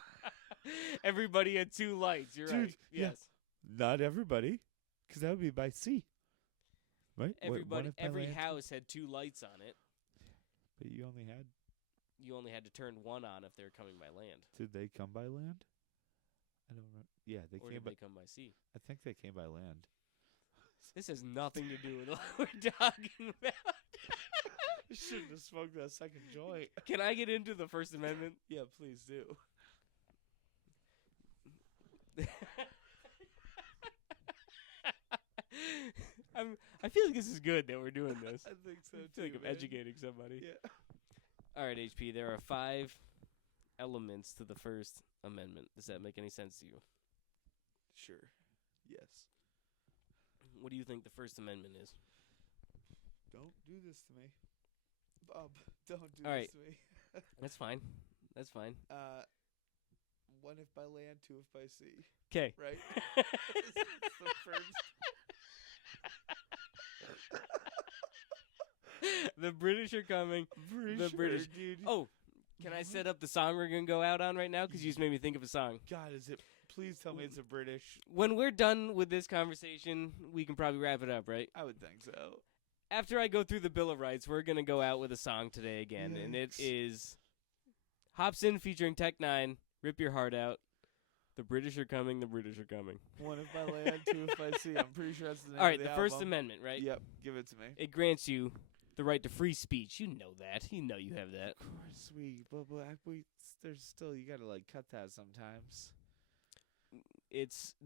Everybody had 2 lights. You're Dude, right. yeah. Yes. Not everybody, because that would be by sea, right? Everybody, if by every land, house had 2 lights on it. But you only had. You only had to turn one on if they were coming by land. Did they come by land? I don't remember. Yeah, they Or came did by. they come by sea? I think they came by land. This has nothing to do with what we're talking about. I shouldn't have smoked that second joint. Can I get into the First Amendment? Yeah, please do. I feel like this is good that we're doing this. I think so I feel like I'm educating somebody. Yeah. All right, HP, there are 5 elements to the First Amendment. Does that make any sense to you? Sure. Yes. What do you think the First Amendment is? Don't do this to me, Bob. Don't do All this right. to me. That's fine. That's fine. 1 if by land, 2 if by sea. Okay. Right. It's the first. The British are coming. The British. dude. Oh, can I set up the song we're going to go out on right now? Because you just made me think of a song. God, is it? Please tell me it's a British. When we're done with this conversation, we can probably wrap it up, right? I would think so. After I go through the Bill of Rights, we're going to go out with a song today again. And it Yikes. is Hobson featuring Tech 9, Rip Your Heart Out. The British are coming, the British are coming. 1 if by land, 2 if by sea. I'm pretty sure that's the name All right, of the the First album. Amendment, right? Yep, give it to me. It grants you the right to free speech. You know that. You know you have that. Of course, there's still, you gotta like cut that sometimes.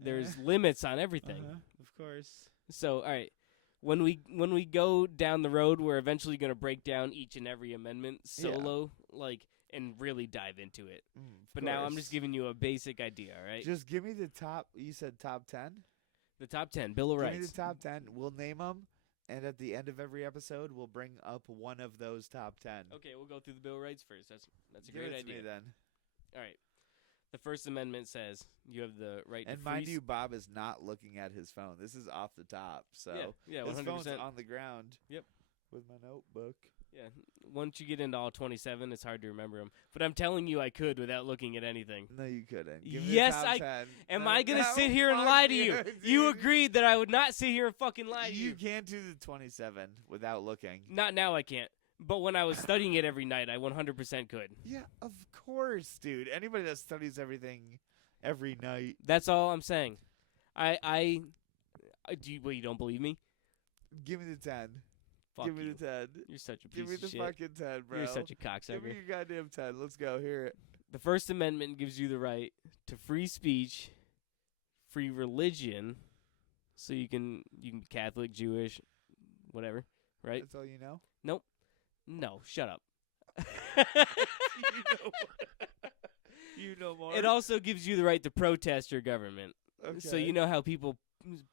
There's limits on everything. Of course. So, all right. When we go down the road, we're eventually going to break down each and every amendment solo, and really dive into it. But now I'm just giving you a basic idea, all right? Just give me the top. You said top 10. The top 10, Bill of Give me Rights. the top 10. We'll name them, and at the end of every episode, we'll bring up one of those top 10. Okay, we'll go through the Bill of Rights first. That's a Give great it to idea. me then. All right. The First Amendment says you have the right And to mind free you, Bob is not looking at his phone. This is off the top, so Yeah, his 100%. phone's on the ground. Yep. With my notebook. Yeah. Once you get into all 27, it's hard to remember them. But I'm telling you I could without looking at anything. No, you couldn't. Give me Yes, the top I- 10. Am No, I going to no, sit here and fuck lie to you? dude. You agreed that I would not sit here and fucking lie to You you. can't do the 27 without looking. Not now I can't. But when I was studying it every night, I 100% could. Yeah, of course, dude. Anybody that studies everything every night. That's all I'm saying. I do you, you don't believe me? Give me the 10. Fuck Give me you. the 10. You're such a piece Give me of the shit. fucking 10, bro. You're such a Give me cocksucker. your goddamn 10. Let's go. Hear it. The First Amendment gives you the right to free speech, free religion, so you can be Catholic, Jewish, whatever, right? That's all you know? No, shut up. You know what? You know more. It also gives you the right to protest your government. So Okay. you know how people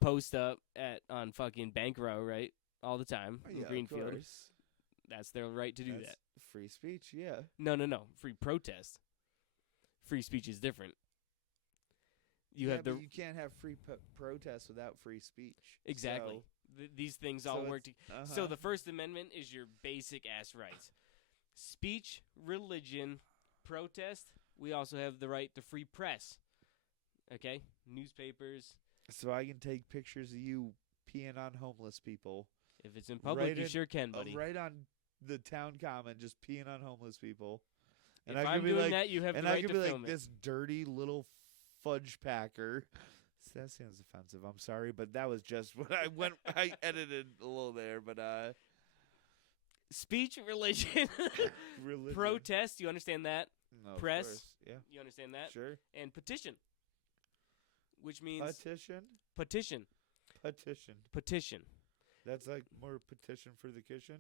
post up on fucking Bank Row, right? All the time in Yeah, Greenfield. Of course. That's their right to do That's that. free speech. Yeah. No. Free protest. Free speech is different. You yeah, have the but you can't have free protest without free speech. exactly. These things all so work it's- together. uh-huh. So the First Amendment is your basic ass rights. Speech, religion, protest. We also have the right to free press. Okay? Newspapers. So I can take pictures of you peeing on homeless people. If it's in public, Right you in- sure can, buddy. Right on the town common, just peeing on homeless people. And If I I'm could be doing like, that, you have and the I right could to be like film it. this dirty little fudge packer. That sounds offensive. I'm sorry, but that was just what I went. I edited a little there, but Speech, religion, religion. protest. You understand that? No, of press. course. Yeah, You understand that? sure. And petition, which means Petition. petition. That's like more petition for the kitchen.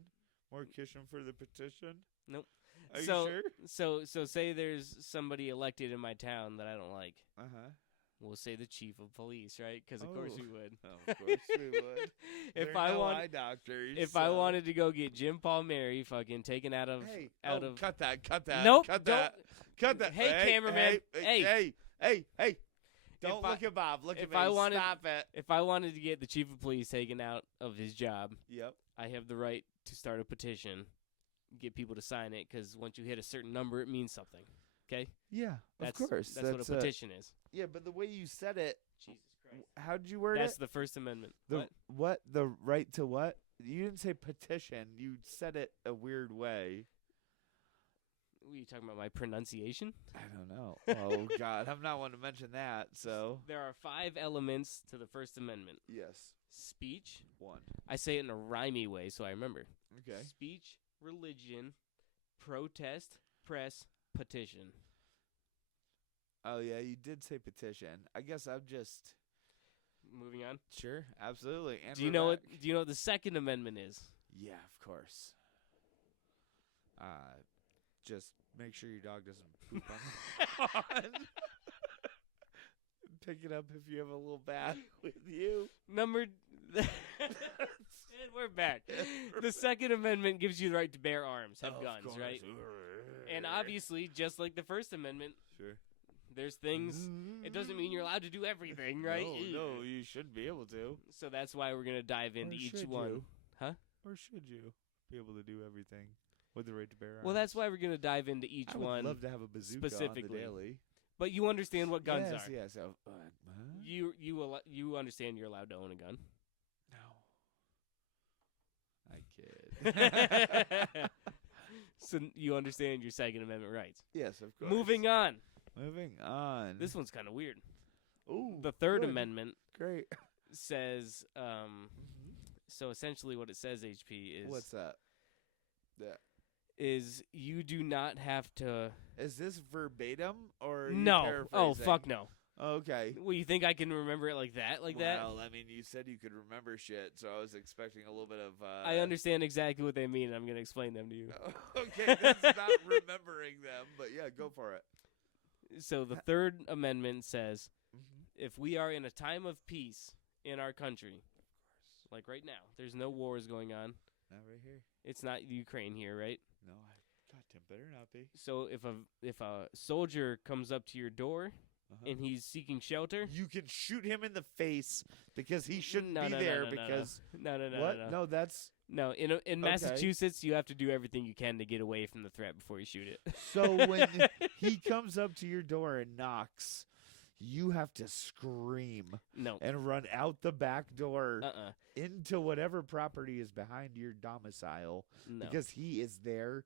More kitchen for the petition. Nope. Are So- you So say there's somebody elected in my town that I don't like. sure? Uh huh. We'll say the chief of police, right? Because of course Oh. we would. Oh, of course we would. If They're I no want, eye doctors, if I so- wanted to go get Jim Palmieri fucking taken out of Hey, out oh, of cut that, cut that, Nope, cut don't- that, cut that. Hey, cameraman, hey, don't I- look at Bob. Look at if me. I wanted- Stop it. if I wanted to get the chief of police taken out of his job, Yep. I have the right to start a petition, get people to sign it, because once you hit a certain number, it means something. Okay, Yeah, that's of course. That's what a petition is. Yeah, but the way you said it, Jesus Christ. how did you word That's it? the First Amendment. The what? The right to what? You didn't say petition. You said it a weird way. What are you talking about? My pronunciation? I don't know. Oh God, I'm not one to mention that. So There are 5 elements to the First Amendment. yes, Speech. one. I say it in a rhymey way, so I remember. Okay. Speech, religion, protest, press, petition. Oh yeah, you did say petition. I guess I'm just Moving on. sure, absolutely. And Do you we're know back. what? Do you know what the Second Amendment is? Yeah, of course. Just make sure your dog doesn't poop on the lawn. Pick it up if you have a little bat with you. Number. And we're back. The Second Amendment gives you the right to bear arms, have Of guns, course. right? And obviously, just like the First Amendment, Sure. there's things. It doesn't mean you're allowed to do everything, right? No, you should be able to. So that's why we're gonna dive into Or each should one. you? Huh? Or should you be able to do everything with the right to bear arms? Well, that's why we're gonna dive into each I would one. love to have a bazooka specifically. on the daily. But you understand what guns yes, are. Yes, oh, You understand you're allowed to own a gun. No. I kid. So you understand your Second Amendment rights. Yes, of course. Moving on. Moving on. This one's kind of weird. Ooh, The Third good. Amendment Great. says, so essentially what it says, HP, is What's that? Yeah. is you do not have to. Is this verbatim or are you No. Oh, paraphrasing? fuck no. Okay. Well, you think I can remember it like that? Well, I mean, you said you could remember shit, so I was expecting a little bit of. I understand exactly what they mean. I'm going to explain them to you. Okay, that's not remembering them, but yeah, go for it. So the Third Amendment says Mm-hmm. if we are in a time of peace in our country, like right now, there's no wars going on. Not right here. It's not Ukraine here, right? No, God, Tim better not be. So if a soldier comes up to your door and he's seeking shelter, You can shoot him in the face because he shouldn't No, be no, no, there no, no, no. because no, what? no. No, that's No, in Massachusetts, you have to do everything you can to get away from the threat before you shoot it. so when he comes up to your door and knocks, you have to scream No. and run out the back door Uh-uh. into whatever property is behind your domicile No. because he is there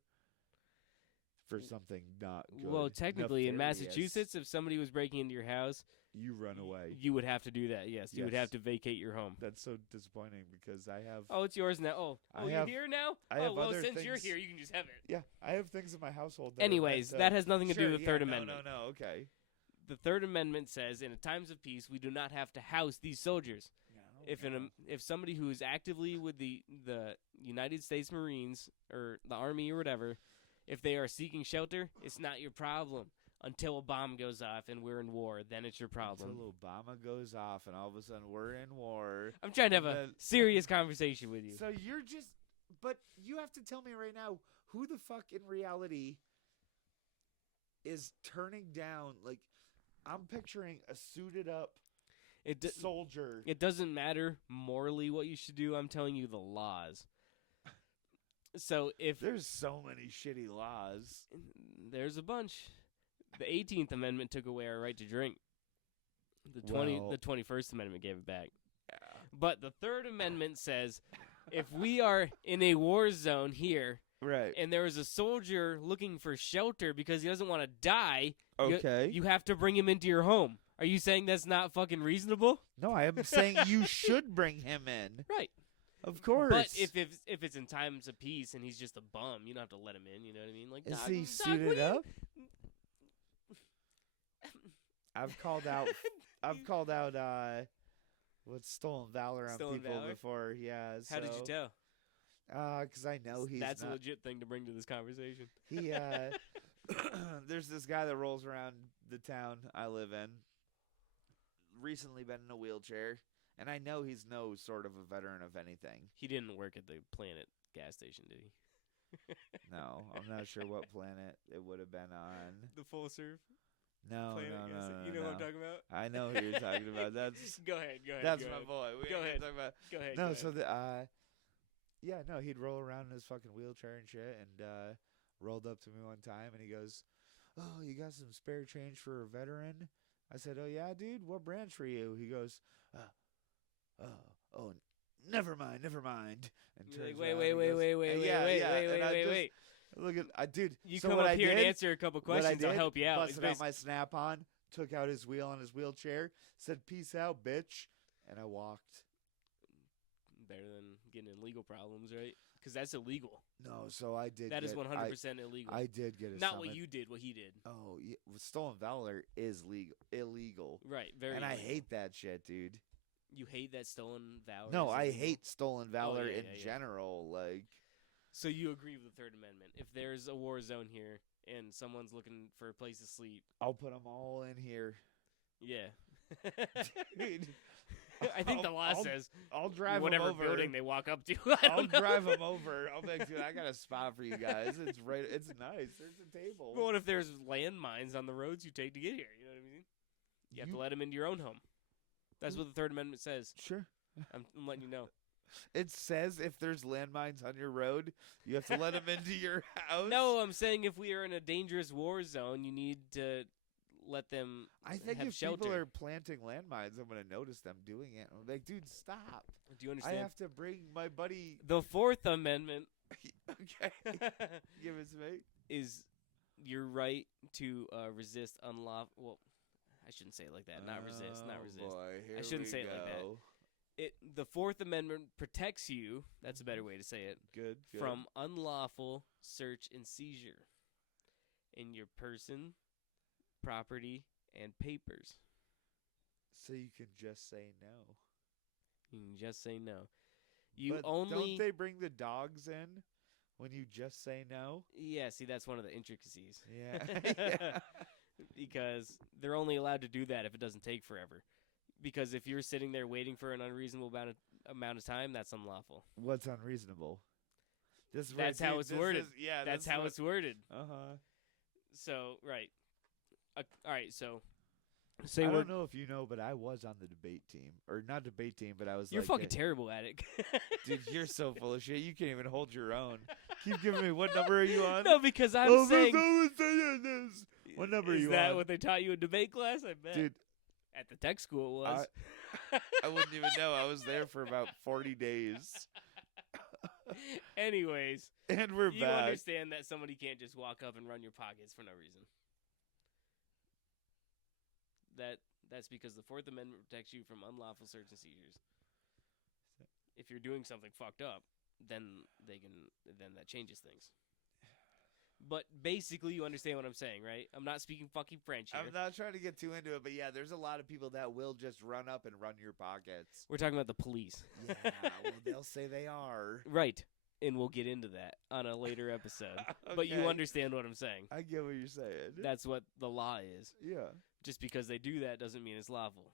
for something not good. Well, technically, in nefarious. Massachusetts, if somebody was breaking into your house, you run away. you would have to do that. Yes, you would Yes. have to vacate your home. That's so disappointing because I have Oh, it's yours now. Oh, I you're have- here now? I oh, have well, other since you're things- here, you can just have it. yeah, I have things in my household. That Anyways, are meant that to, has nothing to do Sure, with the yeah, Third no, Amendment. No, okay. The Third Amendment says, in times of peace, we do not have to house these soldiers. If somebody who is actively with the United States Marines or the Army or whatever, if they are seeking shelter, it's not your problem. until a bomb goes off and we're in war. Then it's your problem. Until Obama goes off and all of a sudden we're in war. I'm trying to have a then- serious conversation with you. So you're just, but you have to tell me right now who the fuck in reality is turning down. Like, I'm picturing a suited up soldier. It doesn't matter morally what you should do. I'm telling you the laws. So if There's so many shitty laws. there's a bunch, the 18th Amendment took away our right to drink. The Well- 21st Amendment gave it back. Yeah. But the Third Amendment says if we are in a war zone here Right. and there is a soldier looking for shelter because he doesn't want to die, Okay. you have to bring him into your home. Are you saying that's not fucking reasonable? No, I am saying you should bring him in. Right. Of course. But if it's in times of peace and he's just a bum, you don't have to let him in. You know what I mean? Like, is dog, he dog, suited what do you- up? I've called out what's stolen valor on Stolen people valor? before. Yeah. How did you tell? Because I know he's That's a not. legit thing to bring to this conversation. He there's this guy that rolls around the town I live in. Recently been in a wheelchair, and I know he's no sort of a veteran of anything. He didn't work at the Planet gas station, did he? No, I'm not sure what planet it would have been on. The full serve No, Planet no, gas no, station. no, You know no. what I'm talking about? I know who you're talking about. That's Go ahead. that's go my ahead. boy. We Go ain't ahead. talking about. Go ahead. No, go so ahead. yeah, no, he'd roll around in his fucking wheelchair and shit, and rolled up to me one time, and he goes, "Oh, you got some spare change for a veteran?" I said, "Oh yeah, dude. What branch for you?" He goes, "Oh, never mind." And You're like, turns wait, around wait, and wait, goes, wait, wait, and wait, yeah, wait, yeah, wait, and I wait, just- wait. Look at dude. You so come what up I here and did- answer a couple what I questions. I'll did, help you out. It's Busted out basi- my Snap-on, took out his wheel on his wheelchair, said, "Peace out, bitch," and I walked. better than getting in legal problems, right? Because that's illegal. No, so I did. That is get- 100% illegal. I did get a Not summons. what you did. What he did. Oh, yeah, stolen valor is illegal, Right. Very. and I illegal. hate that shit, dude. You hate that stolen valor. No, is I illegal? hate stolen valor yeah, in yeah, yeah. general. Like, So you agree with the Third Amendment? If there's a war zone here and someone's looking for a place to sleep, I'll put them all in here. yeah. Dude, I think the I'll- law I'll says I'll drive whatever them over. building they walk up to. I I'll don't know. drive them over. I'll be like, dude, I got a spot for you guys. It's right. It's nice. There's a table. But what if there's landmines on the roads you take to get here? You know what I mean? You have to let them into your own home. That's what the Third Amendment says. Sure. I'm letting you know. It says if there's landmines on your road, you have to let them into your house. No, I'm saying if we are in a dangerous war zone, you need to let them I think have if shelter. people are planting landmines, I'm gonna notice them doing it. I'm like, dude, stop. Do you I understand? have to bring my buddy. The Fourth Amendment Okay, give it to me. is your right to resist unlawful. Well, I shouldn't say it like that. Not resist. Not Oh, resist. boy, here I shouldn't we say it like that. go. The Fourth Amendment protects you. That's a better way to say it. Good. From unlawful search and seizure in your person, property, and papers. so you can just say no. You can just say no. You But only don't they bring the dogs in when you just say no? Yeah, see that's one of the intricacies. Yeah. Yeah. Because they're only allowed to do that if it doesn't take forever. Because if you're sitting there waiting for an unreasonable amount of time, that's unlawful. What's unreasonable? This is That's how it's worded. Yeah, That's how it's worded. Uh huh. So, right. All right, so I say we're don't know if you know, but I was on the debate team, or not debate team, but I was. You're like fucking the- terrible at it. Dude, you're so full of shit. You can't even hold your own. Keep giving me what number are you on? No, because I'm oh, saying someone's saying this. What number are is you that on? what they taught you in debate class? I bet. Dude, At the tech school it was. I wouldn't even know. I was there for about 40 days, Anyways, and we're you back. understand that somebody can't just walk up and run your pockets for no reason. That's because the Fourth Amendment protects you from unlawful search and seizures. If you're doing something fucked up, then that changes things. But basically, you understand what I'm saying, right? I'm not speaking fucking French here. I'm not trying to get too into it, but yeah, there's a lot of people that will just run up and run your pockets. We're talking about the police. Yeah, well, they'll say they are. Right. and we'll get into that on a later episode. But you Okay. understand what I'm saying. I get what you're saying. That's what the law is. Yeah. Just because they do that doesn't mean it's lawful.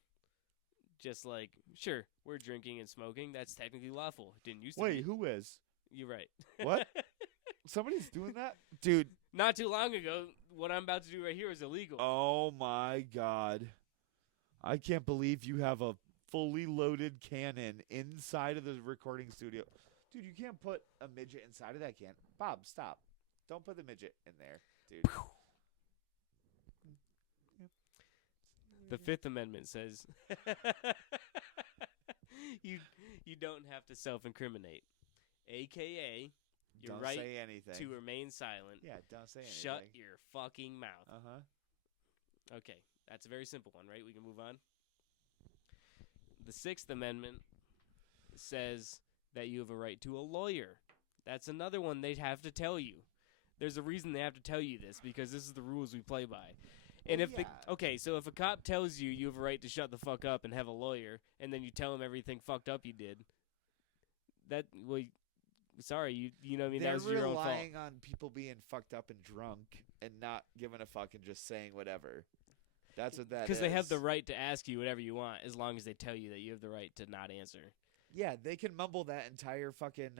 Just like, sure, we're drinking and smoking. That's technically lawful. Didn't used to Wait, be. who is? You're right. What? Somebody's doing that? Dude. Not too long ago, what I'm about to do right here is illegal. Oh my God. I can't believe you have a fully loaded cannon inside of the recording studio. Dude, you can't put a midget inside of that can. Bob, stop. Don't put the midget in there, dude. The Fifth Amendment says you don't have to self-incriminate, aka your Don't right say anything. to remain silent. Yeah, don't say anything. Shut your fucking mouth. Uh-huh. Okay, that's a very simple one, right? We can move on. The Sixth Amendment says that you have a right to a lawyer. That's another one they'd have to tell you. There's a reason they have to tell you this, because this is the rules we play by. And Well, if yeah. so if a cop tells you you have a right to shut the fuck up and have a lawyer, and then you tell him everything fucked up you did, sorry, you know what I mean, They're that was your own fault. relying on people being fucked up and drunk and not giving a fuck and just saying whatever. That's what that is. Because they have the right to ask you whatever you want, as long as they tell you that you have the right to not answer. Yeah, they can mumble that entire fucking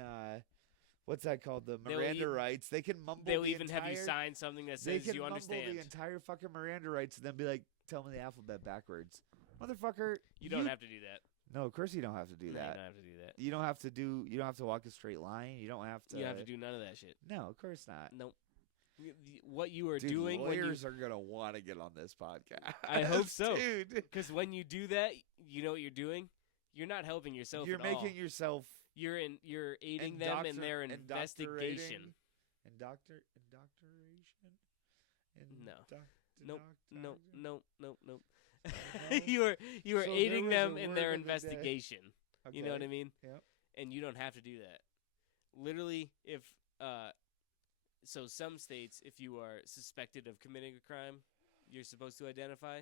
what's that called? The They'll Miranda even- rights. They can mumble. They'll the even have you entire- sign something that They says can you mumble understand. the entire fucking Miranda rights and then be like, "Tell me the alphabet backwards, motherfucker." You don't have to do that. No, of course you don't have to do No, that. You don't have to do that. You don't have to do. You don't have to walk a straight line. You don't have to. You don't have to do none of that shit. No, of course not. Nope. What you are Dude, doing when you lawyers are gonna want to get on this podcast. I hope so. dude. Because when you do that, you know what you're doing? You're not helping yourself You're at all. making yourself You're aiding them in their investigation. Indoctoration. No. Nope. Uh-huh. you are So there aiding was them a in word their of the day. investigation. You know what I mean? Yep. And you don't have to do that. Literally, if so some states, if you are suspected of committing a crime, you're supposed to identify.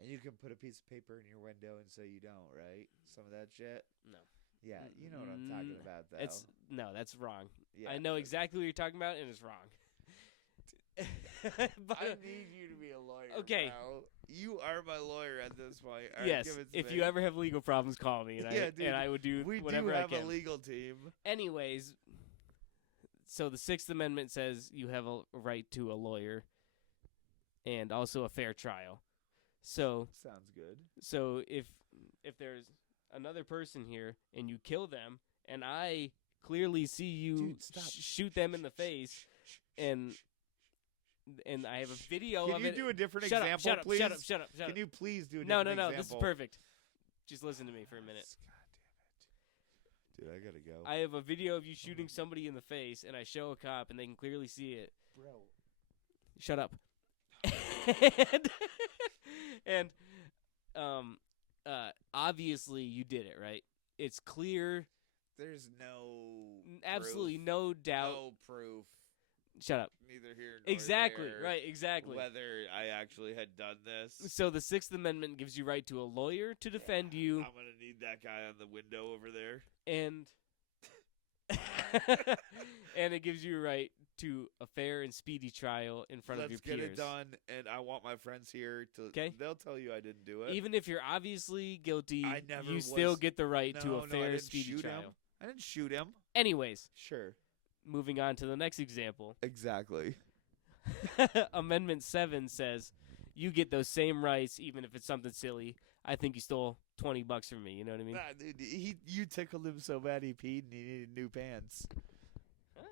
And you can put a piece of paper in your window and say you don't, right? Some of that shit. No. Yeah, you know what I'm talking about, though. That's wrong. Yeah, I know exactly what you're talking about, and it's wrong. But, I need you to be a lawyer. Okay. Bro. You are my lawyer at this point. All right, yes, give it to if me. you ever have legal problems, call me, and Yeah, I dude, and I would do we whatever do I have can. a legal team. Anyways, so the Sixth Amendment says you have a right to a lawyer, and also a fair trial. So Sounds good. if there's another person here and you kill them, and I clearly see you Dude, stop. shoot them in the face, and I have a video Can of you it. do a different Shut example, up! please? Shut up! Can you please do a No, different example? This is perfect. Just listen to me for a minute. God damn it. Dude, I gotta go. I have a video of you shooting somebody in the face, and I show a cop, and they can clearly see it. Bro. Shut up. and obviously you did it, right? It's clear, There's no absolutely proof. no doubt. No proof. Shut up. Neither here nor Exactly, there, right, exactly. Whether I actually had done this. So the Sixth Amendment gives you right to a lawyer to defend you, I'm gonna need that guy on the window over there. and and it gives you a right to a fair and speedy trial in front of your Let's get peers. it done, and I want my friends here to. 'Kay. They'll tell you I didn't do it. Even if you're obviously guilty, I never you was- still get the right to No, a I fair, didn't speedy shoot trial. him. I didn't shoot him. Anyways, Sure. moving on to the next example. Exactly. Amendment 7 says you get those same rights even if it's something silly. I think you stole $20 from me, you know what I mean? Nah, dude, you tickled him so bad he peed and he needed new pants. Huh?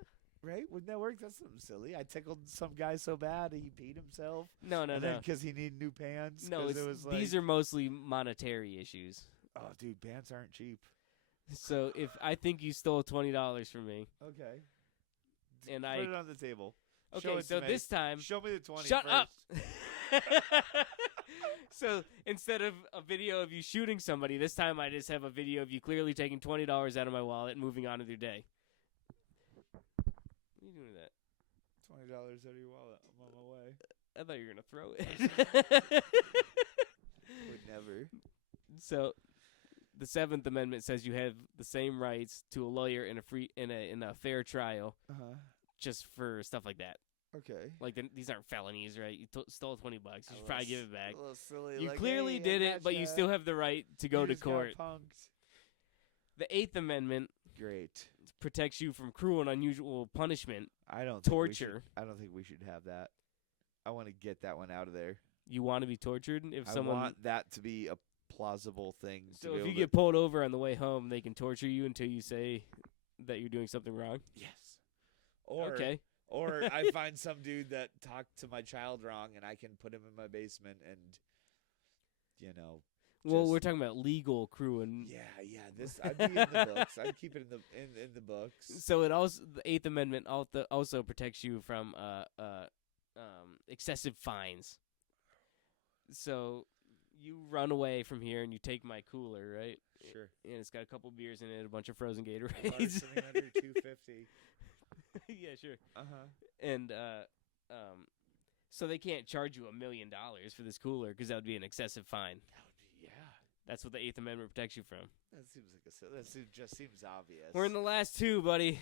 Right? Wouldn't that work? That's something silly. I tickled some guy so bad he peed himself. No, Because he needed new pants. No, 'cause it was like, these are mostly monetary issues. Oh, dude, pants aren't cheap. So if I think you stole $20 from me, Okay. and Put I it on the table. Show okay, it so to me. this time Show me the 20 shut first. up. So instead of a video of you shooting somebody, this time I just have a video of you clearly taking $20 out of my wallet and moving on with your day. What are you doing with that? $20 out of your wallet. I'm on my way. I thought you were gonna throw it. Would never. So The 7th Amendment says you have the same rights to a lawyer in a fair trial, just for stuff like that. Okay. Like these aren't felonies, right? You stole $20. You should probably give it back. A little silly. You like, clearly hey, did I it, but you gotcha. still have the right to go You to just got court. punked. The 8th Amendment Great. protects you from cruel and unusual punishment. I don't Torture. I don't think we should have that. I want to get that one out of there. You want to be tortured if I someone. want that to be a plausible thing. So to be if able you to- get pulled over on the way home, they can torture you until you say that you're doing something wrong. yes, or Okay. or I find some dude that talked to my child wrong, and I can put him in my basement, and Well, just- we're talking about legal crew and. yeah. This I'd be in the books. I'd keep it in the books. So it also the 8th Amendment also protects you from excessive fines. So you run away from here and you take my cooler, right? Sure. And it's got a couple beers in it, a bunch of frozen Cars Gatorades. sitting under 250. Yeah, sure. Uh-huh. And so they can't charge you $1 million for this cooler because that would be an excessive fine. Yeah. That's what the 8th Amendment protects you from. That seems like just seems obvious. We're in the last two, buddy.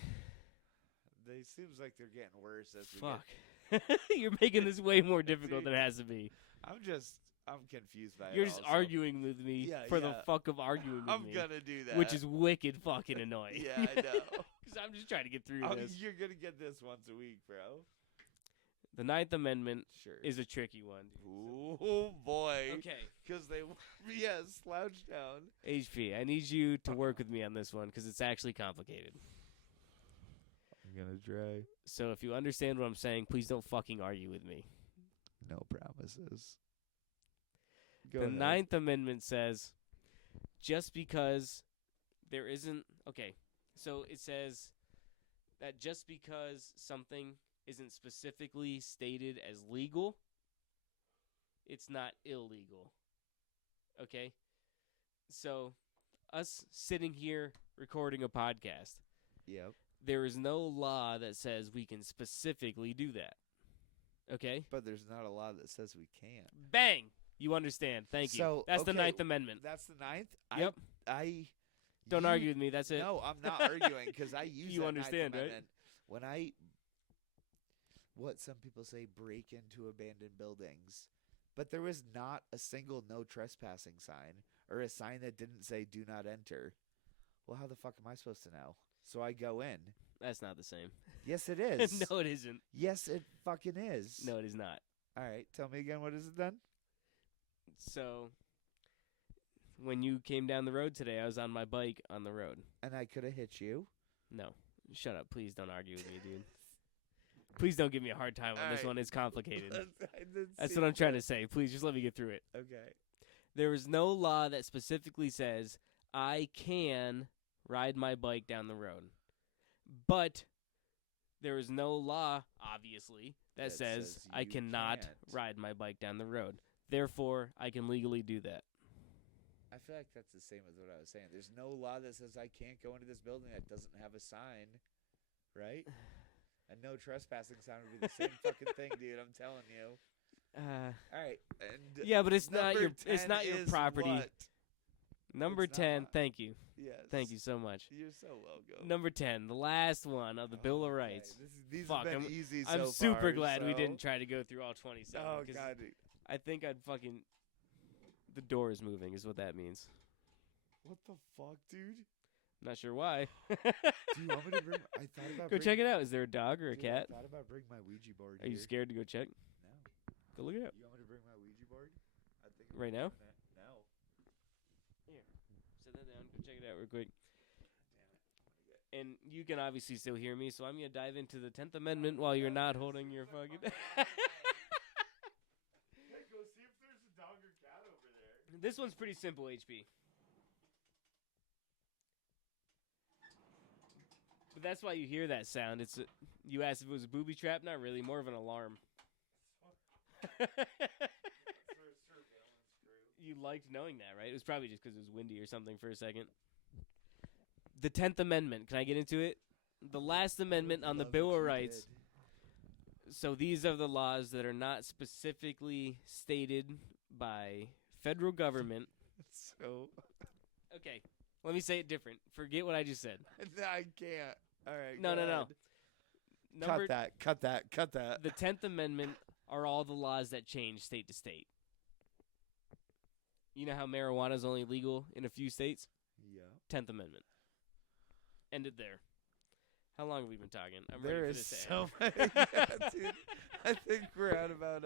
They seems like they're getting worse as we Fuck. You're making this way more difficult than it has to be. I'm confused by it. You're just also. arguing with me Yeah, for the yeah. fuck of arguing with I'm me. gonna do that. Which is wicked fucking annoying. Yeah, I know. Because I'm just trying to get through this. You're gonna get this once a week, bro. The 9th Amendment Sure. is a tricky one. Oh boy. Okay. Because they slouch down. HP, I need you to work with me on this one because it's actually complicated. I'm gonna try. So if you understand what I'm saying, please don't fucking argue with me. No promises. Go The ahead. 9th Amendment says just because there isn't. Okay. So it says that just because something isn't specifically stated as legal, it's not illegal. Okay? So, us sitting here recording a podcast, Yep. there is no law that says we can specifically do that. Okay? But there's not a law that says we can't. Bang! You understand. Thank you. So, That's the okay, 9th Amendment. That's the 9th? Yep. Don't you- argue with me. That's it. No, I'm not arguing because I use You that understand, 9th right? Amendment when what some people say, break into abandoned buildings. But there was not a single no trespassing sign or a sign that didn't say do not enter. Well, how the fuck am I supposed to know? So I go in. That's not the same. Yes, it is. No, it isn't. Yes, it fucking is. No, it is not. All right, tell me again, what is it then? So, when you came down the road today, I was on my bike on the road. And I could have hit you. No. Shut up. Please don't argue with me, dude. Please don't give me a hard time on this Alright. one. It's complicated. I didn't That's see what I'm trying that. to say. Please just let me get through it. Okay. There is no law that specifically says I can ride my bike down the road. But there is no law, obviously, that That says says I you cannot can't. ride my bike down the road. Therefore, I can legally do that. I feel like that's the same as what I was saying. There's no law that says I can't go into this building that doesn't have a sign, right? A no trespassing sign would be the same fucking thing, dude. I'm telling you. All right. And Yeah, but it's not number your 10 your is property. what? Number It's 10, not. thank you. Yes. Thank you so much. You're so welcome. Number 10, the last one of the Bill of Okay, Rights. These Fuck, have been easy I'm so super far, glad we so- didn't try to go through all 27. Oh 'cause god. dude. I think I'd fucking. The door is moving, is what that means. What the fuck, dude? Not sure why. Do you want me to bring? I thought about Go check it out. Is there a dog or a Dude, cat? I thought about bringing my Ouija board. Are you here. scared to go check? No. Go look it up. You want me to bring my Ouija board? I think Right now? No. Set that down. Go check it out real quick. And you can obviously still hear me, so I'm gonna dive into the 10th Amendment while you're not holding your fucking. Hey, go see if there's a dog or cat over there. This one's pretty simple, HP. But that's why you hear that sound. You asked if it was a booby trap. Not really. More of an alarm. You liked knowing that, right? It was probably just because it was windy or something for a second. The 10th Amendment. Can I get into it? The last amendment on the Bill of Rights. So these are the laws that are not specifically stated by federal government. So Okay, let me say it different. Forget what I just said. I can't. All right. No. go ahead. Cut that. The 10th Amendment are all the laws that change state to state. You know how marijuana is only legal in a few states? Yeah. 10th Amendment. End it there. How long have we been talking? I'm There ready for is this to so end. many. Yeah, dude. I think we're at about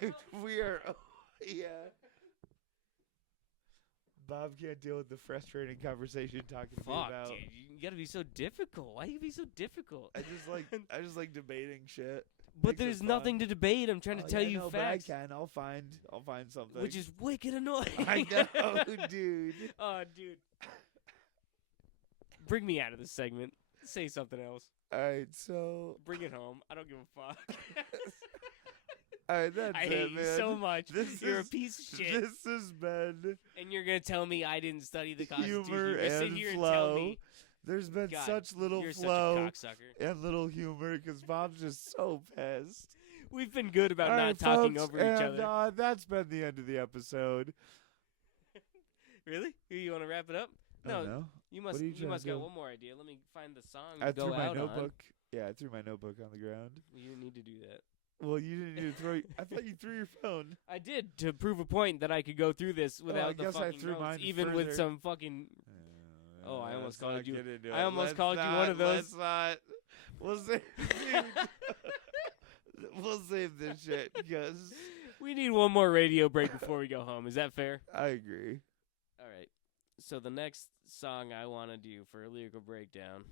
dude, we are. Yeah. Bob can't deal with the frustrating conversation talking to me Fuck, about. dude. You gotta be so difficult. Why you be so difficult? I just like debating shit. But Makes it there's fun. nothing to debate. I'm trying to tell you no, facts. But I can. I'll find something. Which is wicked annoying. I know, dude. Oh, dude. Bring me out of this segment. Say something else. All right, so Bring it home. I don't give a fuck. all right, that's I it, hate you man. so much. This You're is- a piece of shit. This has been And you're going to tell me I didn't study the Constitution. humor You're gonna sit and here and tell flow. me. There's been God, such little you're flow such a cocksucker. and little humor because Bob's just so pissed. We've been good about All not right, talking folks, over each and, other. That's been the end of the episode. Really? You want to wrap it up? I don't know. You What must. are you You trying must to got do? one more idea. Let me find the song I to go threw my out notebook. Yeah, I threw my notebook on the ground. on. You didn't need to do that. Well, you didn't need to throw. I thought you threw your phone. I did to prove a point that I could go through this without I the guess I fucking threw notes, mine even with further. some fucking. Oh, I almost let's called not you- get into I it. almost Let's called you one not- of those. Let's not. We'll save. We'll save this shit because We need one more radio break before we go home. Is that fair? I agree. All right. So the next song I want to do for a lyrical breakdown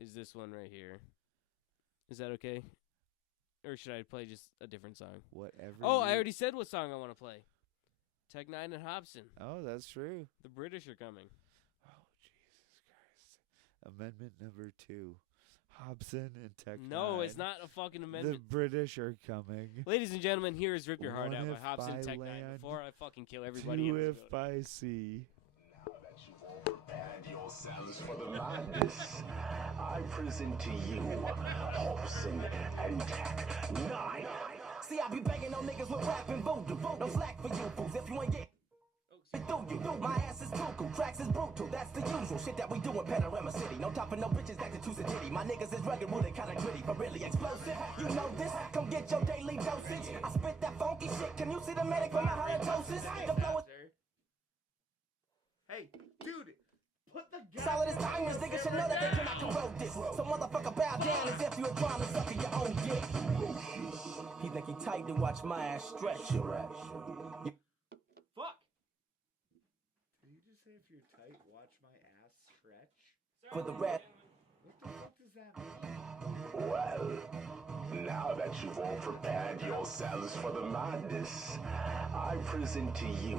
is this one right here. Is that okay? Or should I play just a different song? Whatever. Oh, I you- already said what song I want to play. Tech Nine and Hobson. Oh, that's true. The British are coming. Oh, Jesus Christ. Amendment number 2. Hobson and Tech No, Nine. it's not a fucking The amendment. British are coming. Ladies and gentlemen, here is Rip Your Heart One Out by if Hobson by Tech Nine land, before I fucking kill everybody in 2 this if building. by sea. Prepared yourselves for the madness. I present to you Hobson and Tech 9. See, I be banging on niggas with rap and voodoo. No slack for you fools if you ain't get through you. My ass is cuckoo, tracks is brutal. That's the usual shit that we do in Panorama City. No top for no bitches back to Tusa Diddy. My niggas is rugged, rooted, kinda gritty, but really explosive. You know this? Come get your daily dosage. I spit that funky shit. Can you see the medic from my halitosis? The flow is Hey, dude, put the solid as diamonds. Niggas should know that they cannot corrode this. So motherfucker bow down as if you were trying to suck in your own dick. He think he tight to watch my ass stretch your ass. Fuck! Did you just say if you're tight, watch my ass stretch? For the red. What the fuck does that mean? Well, now that you've all prepared yourselves for the madness, I present to you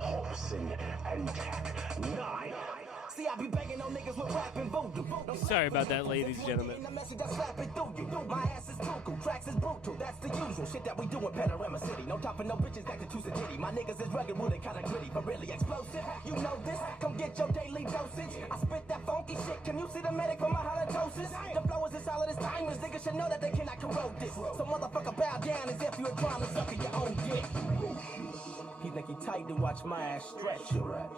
Hobson and Tech 9. See, I be banging on niggas with rap and voodoo. Sorry about that, ladies and gentlemen. My ass is cuckoo, tracks is brutal. That's the usual shit that we do in Panorama City. No top for no bitches back to Tusa Diddy. My niggas is rugged, rooted, kinda gritty, but really explosive. You know this? Come get your daily dosage. I spit that funky shit. Can you see the medic from my halitosis? The flow is as solid as diamonds. Niggas should know that they cannot corrode this. So motherfucker bow down as if you were trying to suck in your own dick. He think he tight to watch my ass stretch your ass.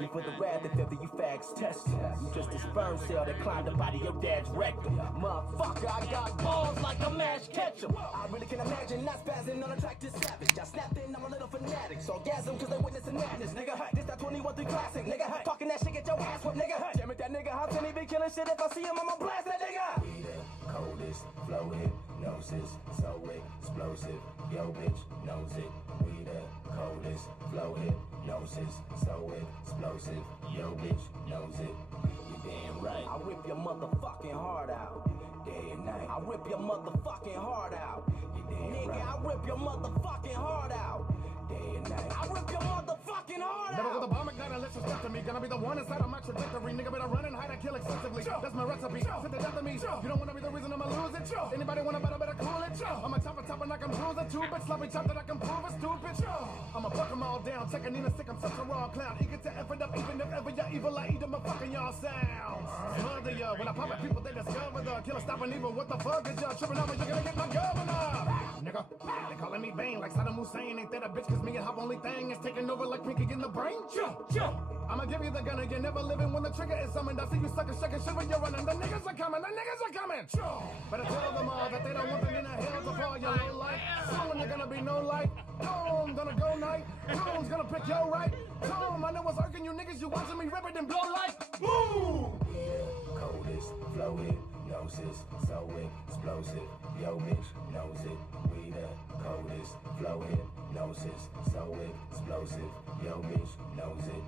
You for the wrath that feather you fags test. You just a sperm cell that climbed up out of your dad's rectum. Motherfucker, I got balls like a mashed ketchup. I really can imagine not spazzing on a track to savage. I snapped in, I'm a little fanatic. So orgasm cause they witnessing madness, nigga. This that 21-3 classic, nigga. Talking that shit, get your ass whipped, nigga. Damn it, that nigga Hobson, he be killing shit. If I see him, I'ma blast that nigga. We the coldest, flow hypnosis, so explosive. Yo, bitch knows it. We the coldest, flow hypnosis, so explosive. Yo, bitch knows it. You damn right. I rip your motherfucking heart out. Day and night. I rip your motherfucking heart out. You damn nigga, right. I rip your motherfucking heart out. Day and night. I rip your motherfucking heart Never with a out. bomb ignite unless you step to me. Gonna be the one inside of my trajectory. Nigga better run and hide and kill excessively. That's my recipe. Sit the death of me. You don't wanna be the reason I'ma lose it. Anybody wanna better cool it. I'm a chopper top and I can bruise it. 2 bit sloppy chop that I can prove it stupid. I'ma buck them all down. Check a Nina sick, I'm such a raw clown. Eager to F it up even if ever you're evil. I eat them a fucking y'all sounds. Mother ya, when I pop at people they discover the killer stopping even what the fuck is y'all tripping over. You're gonna get my governor. nigga. They calling me Bane like Saddam Hussein. Ain't that a bitch? Cause me and Hop only thing is taking over like Pinky in the brain. I'ma give you the gun and you're never living when the trigger is summoned. I see you suckers shaking shit when you're running. The niggas are coming, Better tell them all that they don't want them in the hell to fall your low life. Soon they're gonna be no light. Boom, gonna go night. Boom's gonna pick your right. Boom, I know what's irking you niggas. You watching me rip it and blow like boom. Coldest, flow hypnosis, so explosive. Yo, bitch knows it. We the coldest, flow hypnosis, so explosive. Yo, bitch knows it.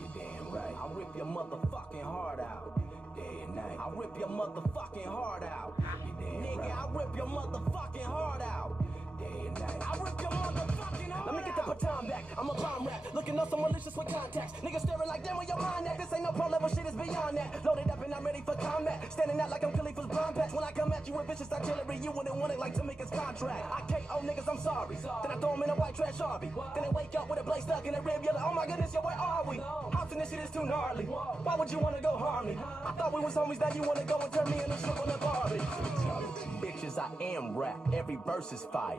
You damn right. I rip your motherfucking heart out. Day and night. I rip your motherfucking heart out. You damn nigga, right. I rip your motherfucking heart out. Day and night. I rip your motherfucking heart out. Let me get the baton back. I'm a bomb rap. Looking up so malicious with contacts. Niggas staring like damn where your mind at. This ain't no pro level shit, it's beyond that. Loaded up and I'm ready for combat. Standing out like I'm Khalifa's bomb patch. When I come at you with vicious artillery, you wouldn't want it like Tamika's contract. I KO niggas, I'm sorry. Then I throw them in a white trash RV. Then I wake up with a blade stuck in the rib. You're like, oh my goodness, yo, where are we? Housing this shit is too gnarly. Why would you wanna go harm me? I thought we was homies, now you wanna go and turn me into shrimp on the Barbie. Bitches, I am rap. Every verse is fire.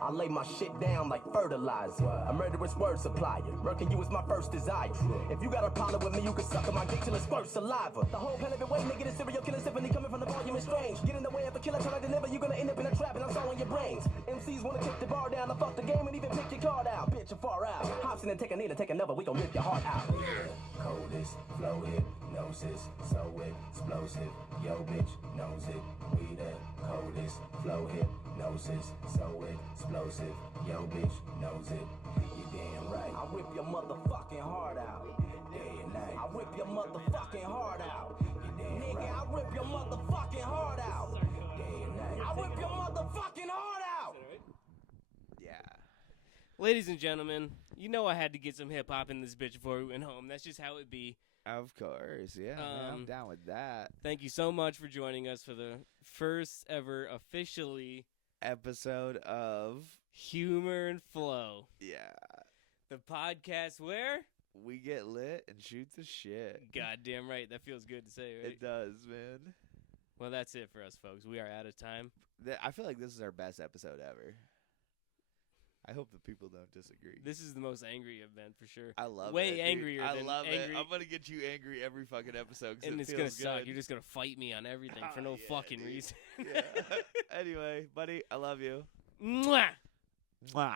I lay my shit down like fertilizer. A murderous word supplier. Murking you is my first desire. If you got a problem with me, you can suck on my dick till it spurts saliva. The whole pen of it way, nigga, the serial killer symphony coming from the volume is strange. Get in the way of a killer trying to deliver, you gonna end up in a trap and I'm sawing your brains. MCs wanna kick the bar down, I fuck the game and even pick your card out. Bitch, you're far out. Hobson and take a knee to take another, we gon' rip your heart out. Coldest, flow hypnosis, so explosive. Yo, bitch knows it. We the coldest, flow hypnosis, so explosive. Yo, bitch knows it. You damn right. I rip your motherfucking heart out. Day and night. I rip your motherfucking heart out. You damn nigga, right. I rip your motherfucking heart out. Day and night. I rip your motherfucking heart out. Yeah. Ladies and gentlemen, you know I had to get some hip hop in this bitch before we went home. That's just how it be. Of course, yeah, man, I'm down with that. Thank you so much for joining us for the first ever officially Episode of Humor and Flow. Yeah. The podcast where We get lit and shoot the shit. Goddamn right. That feels good to say, right? It does, man. Well, that's it for us, folks. We are out of time. I feel like this is our best episode ever. I hope the people don't disagree. This is the most angry I've been, for sure. I love it. Way dude. angrier I than love angry. it. I'm going to get you angry every fucking episode. And it it's going to feels suck. good. You're just going to fight me on everything for no yeah, fucking dude. reason. Yeah. Anyway, buddy, I love you. Mwah! Mwah.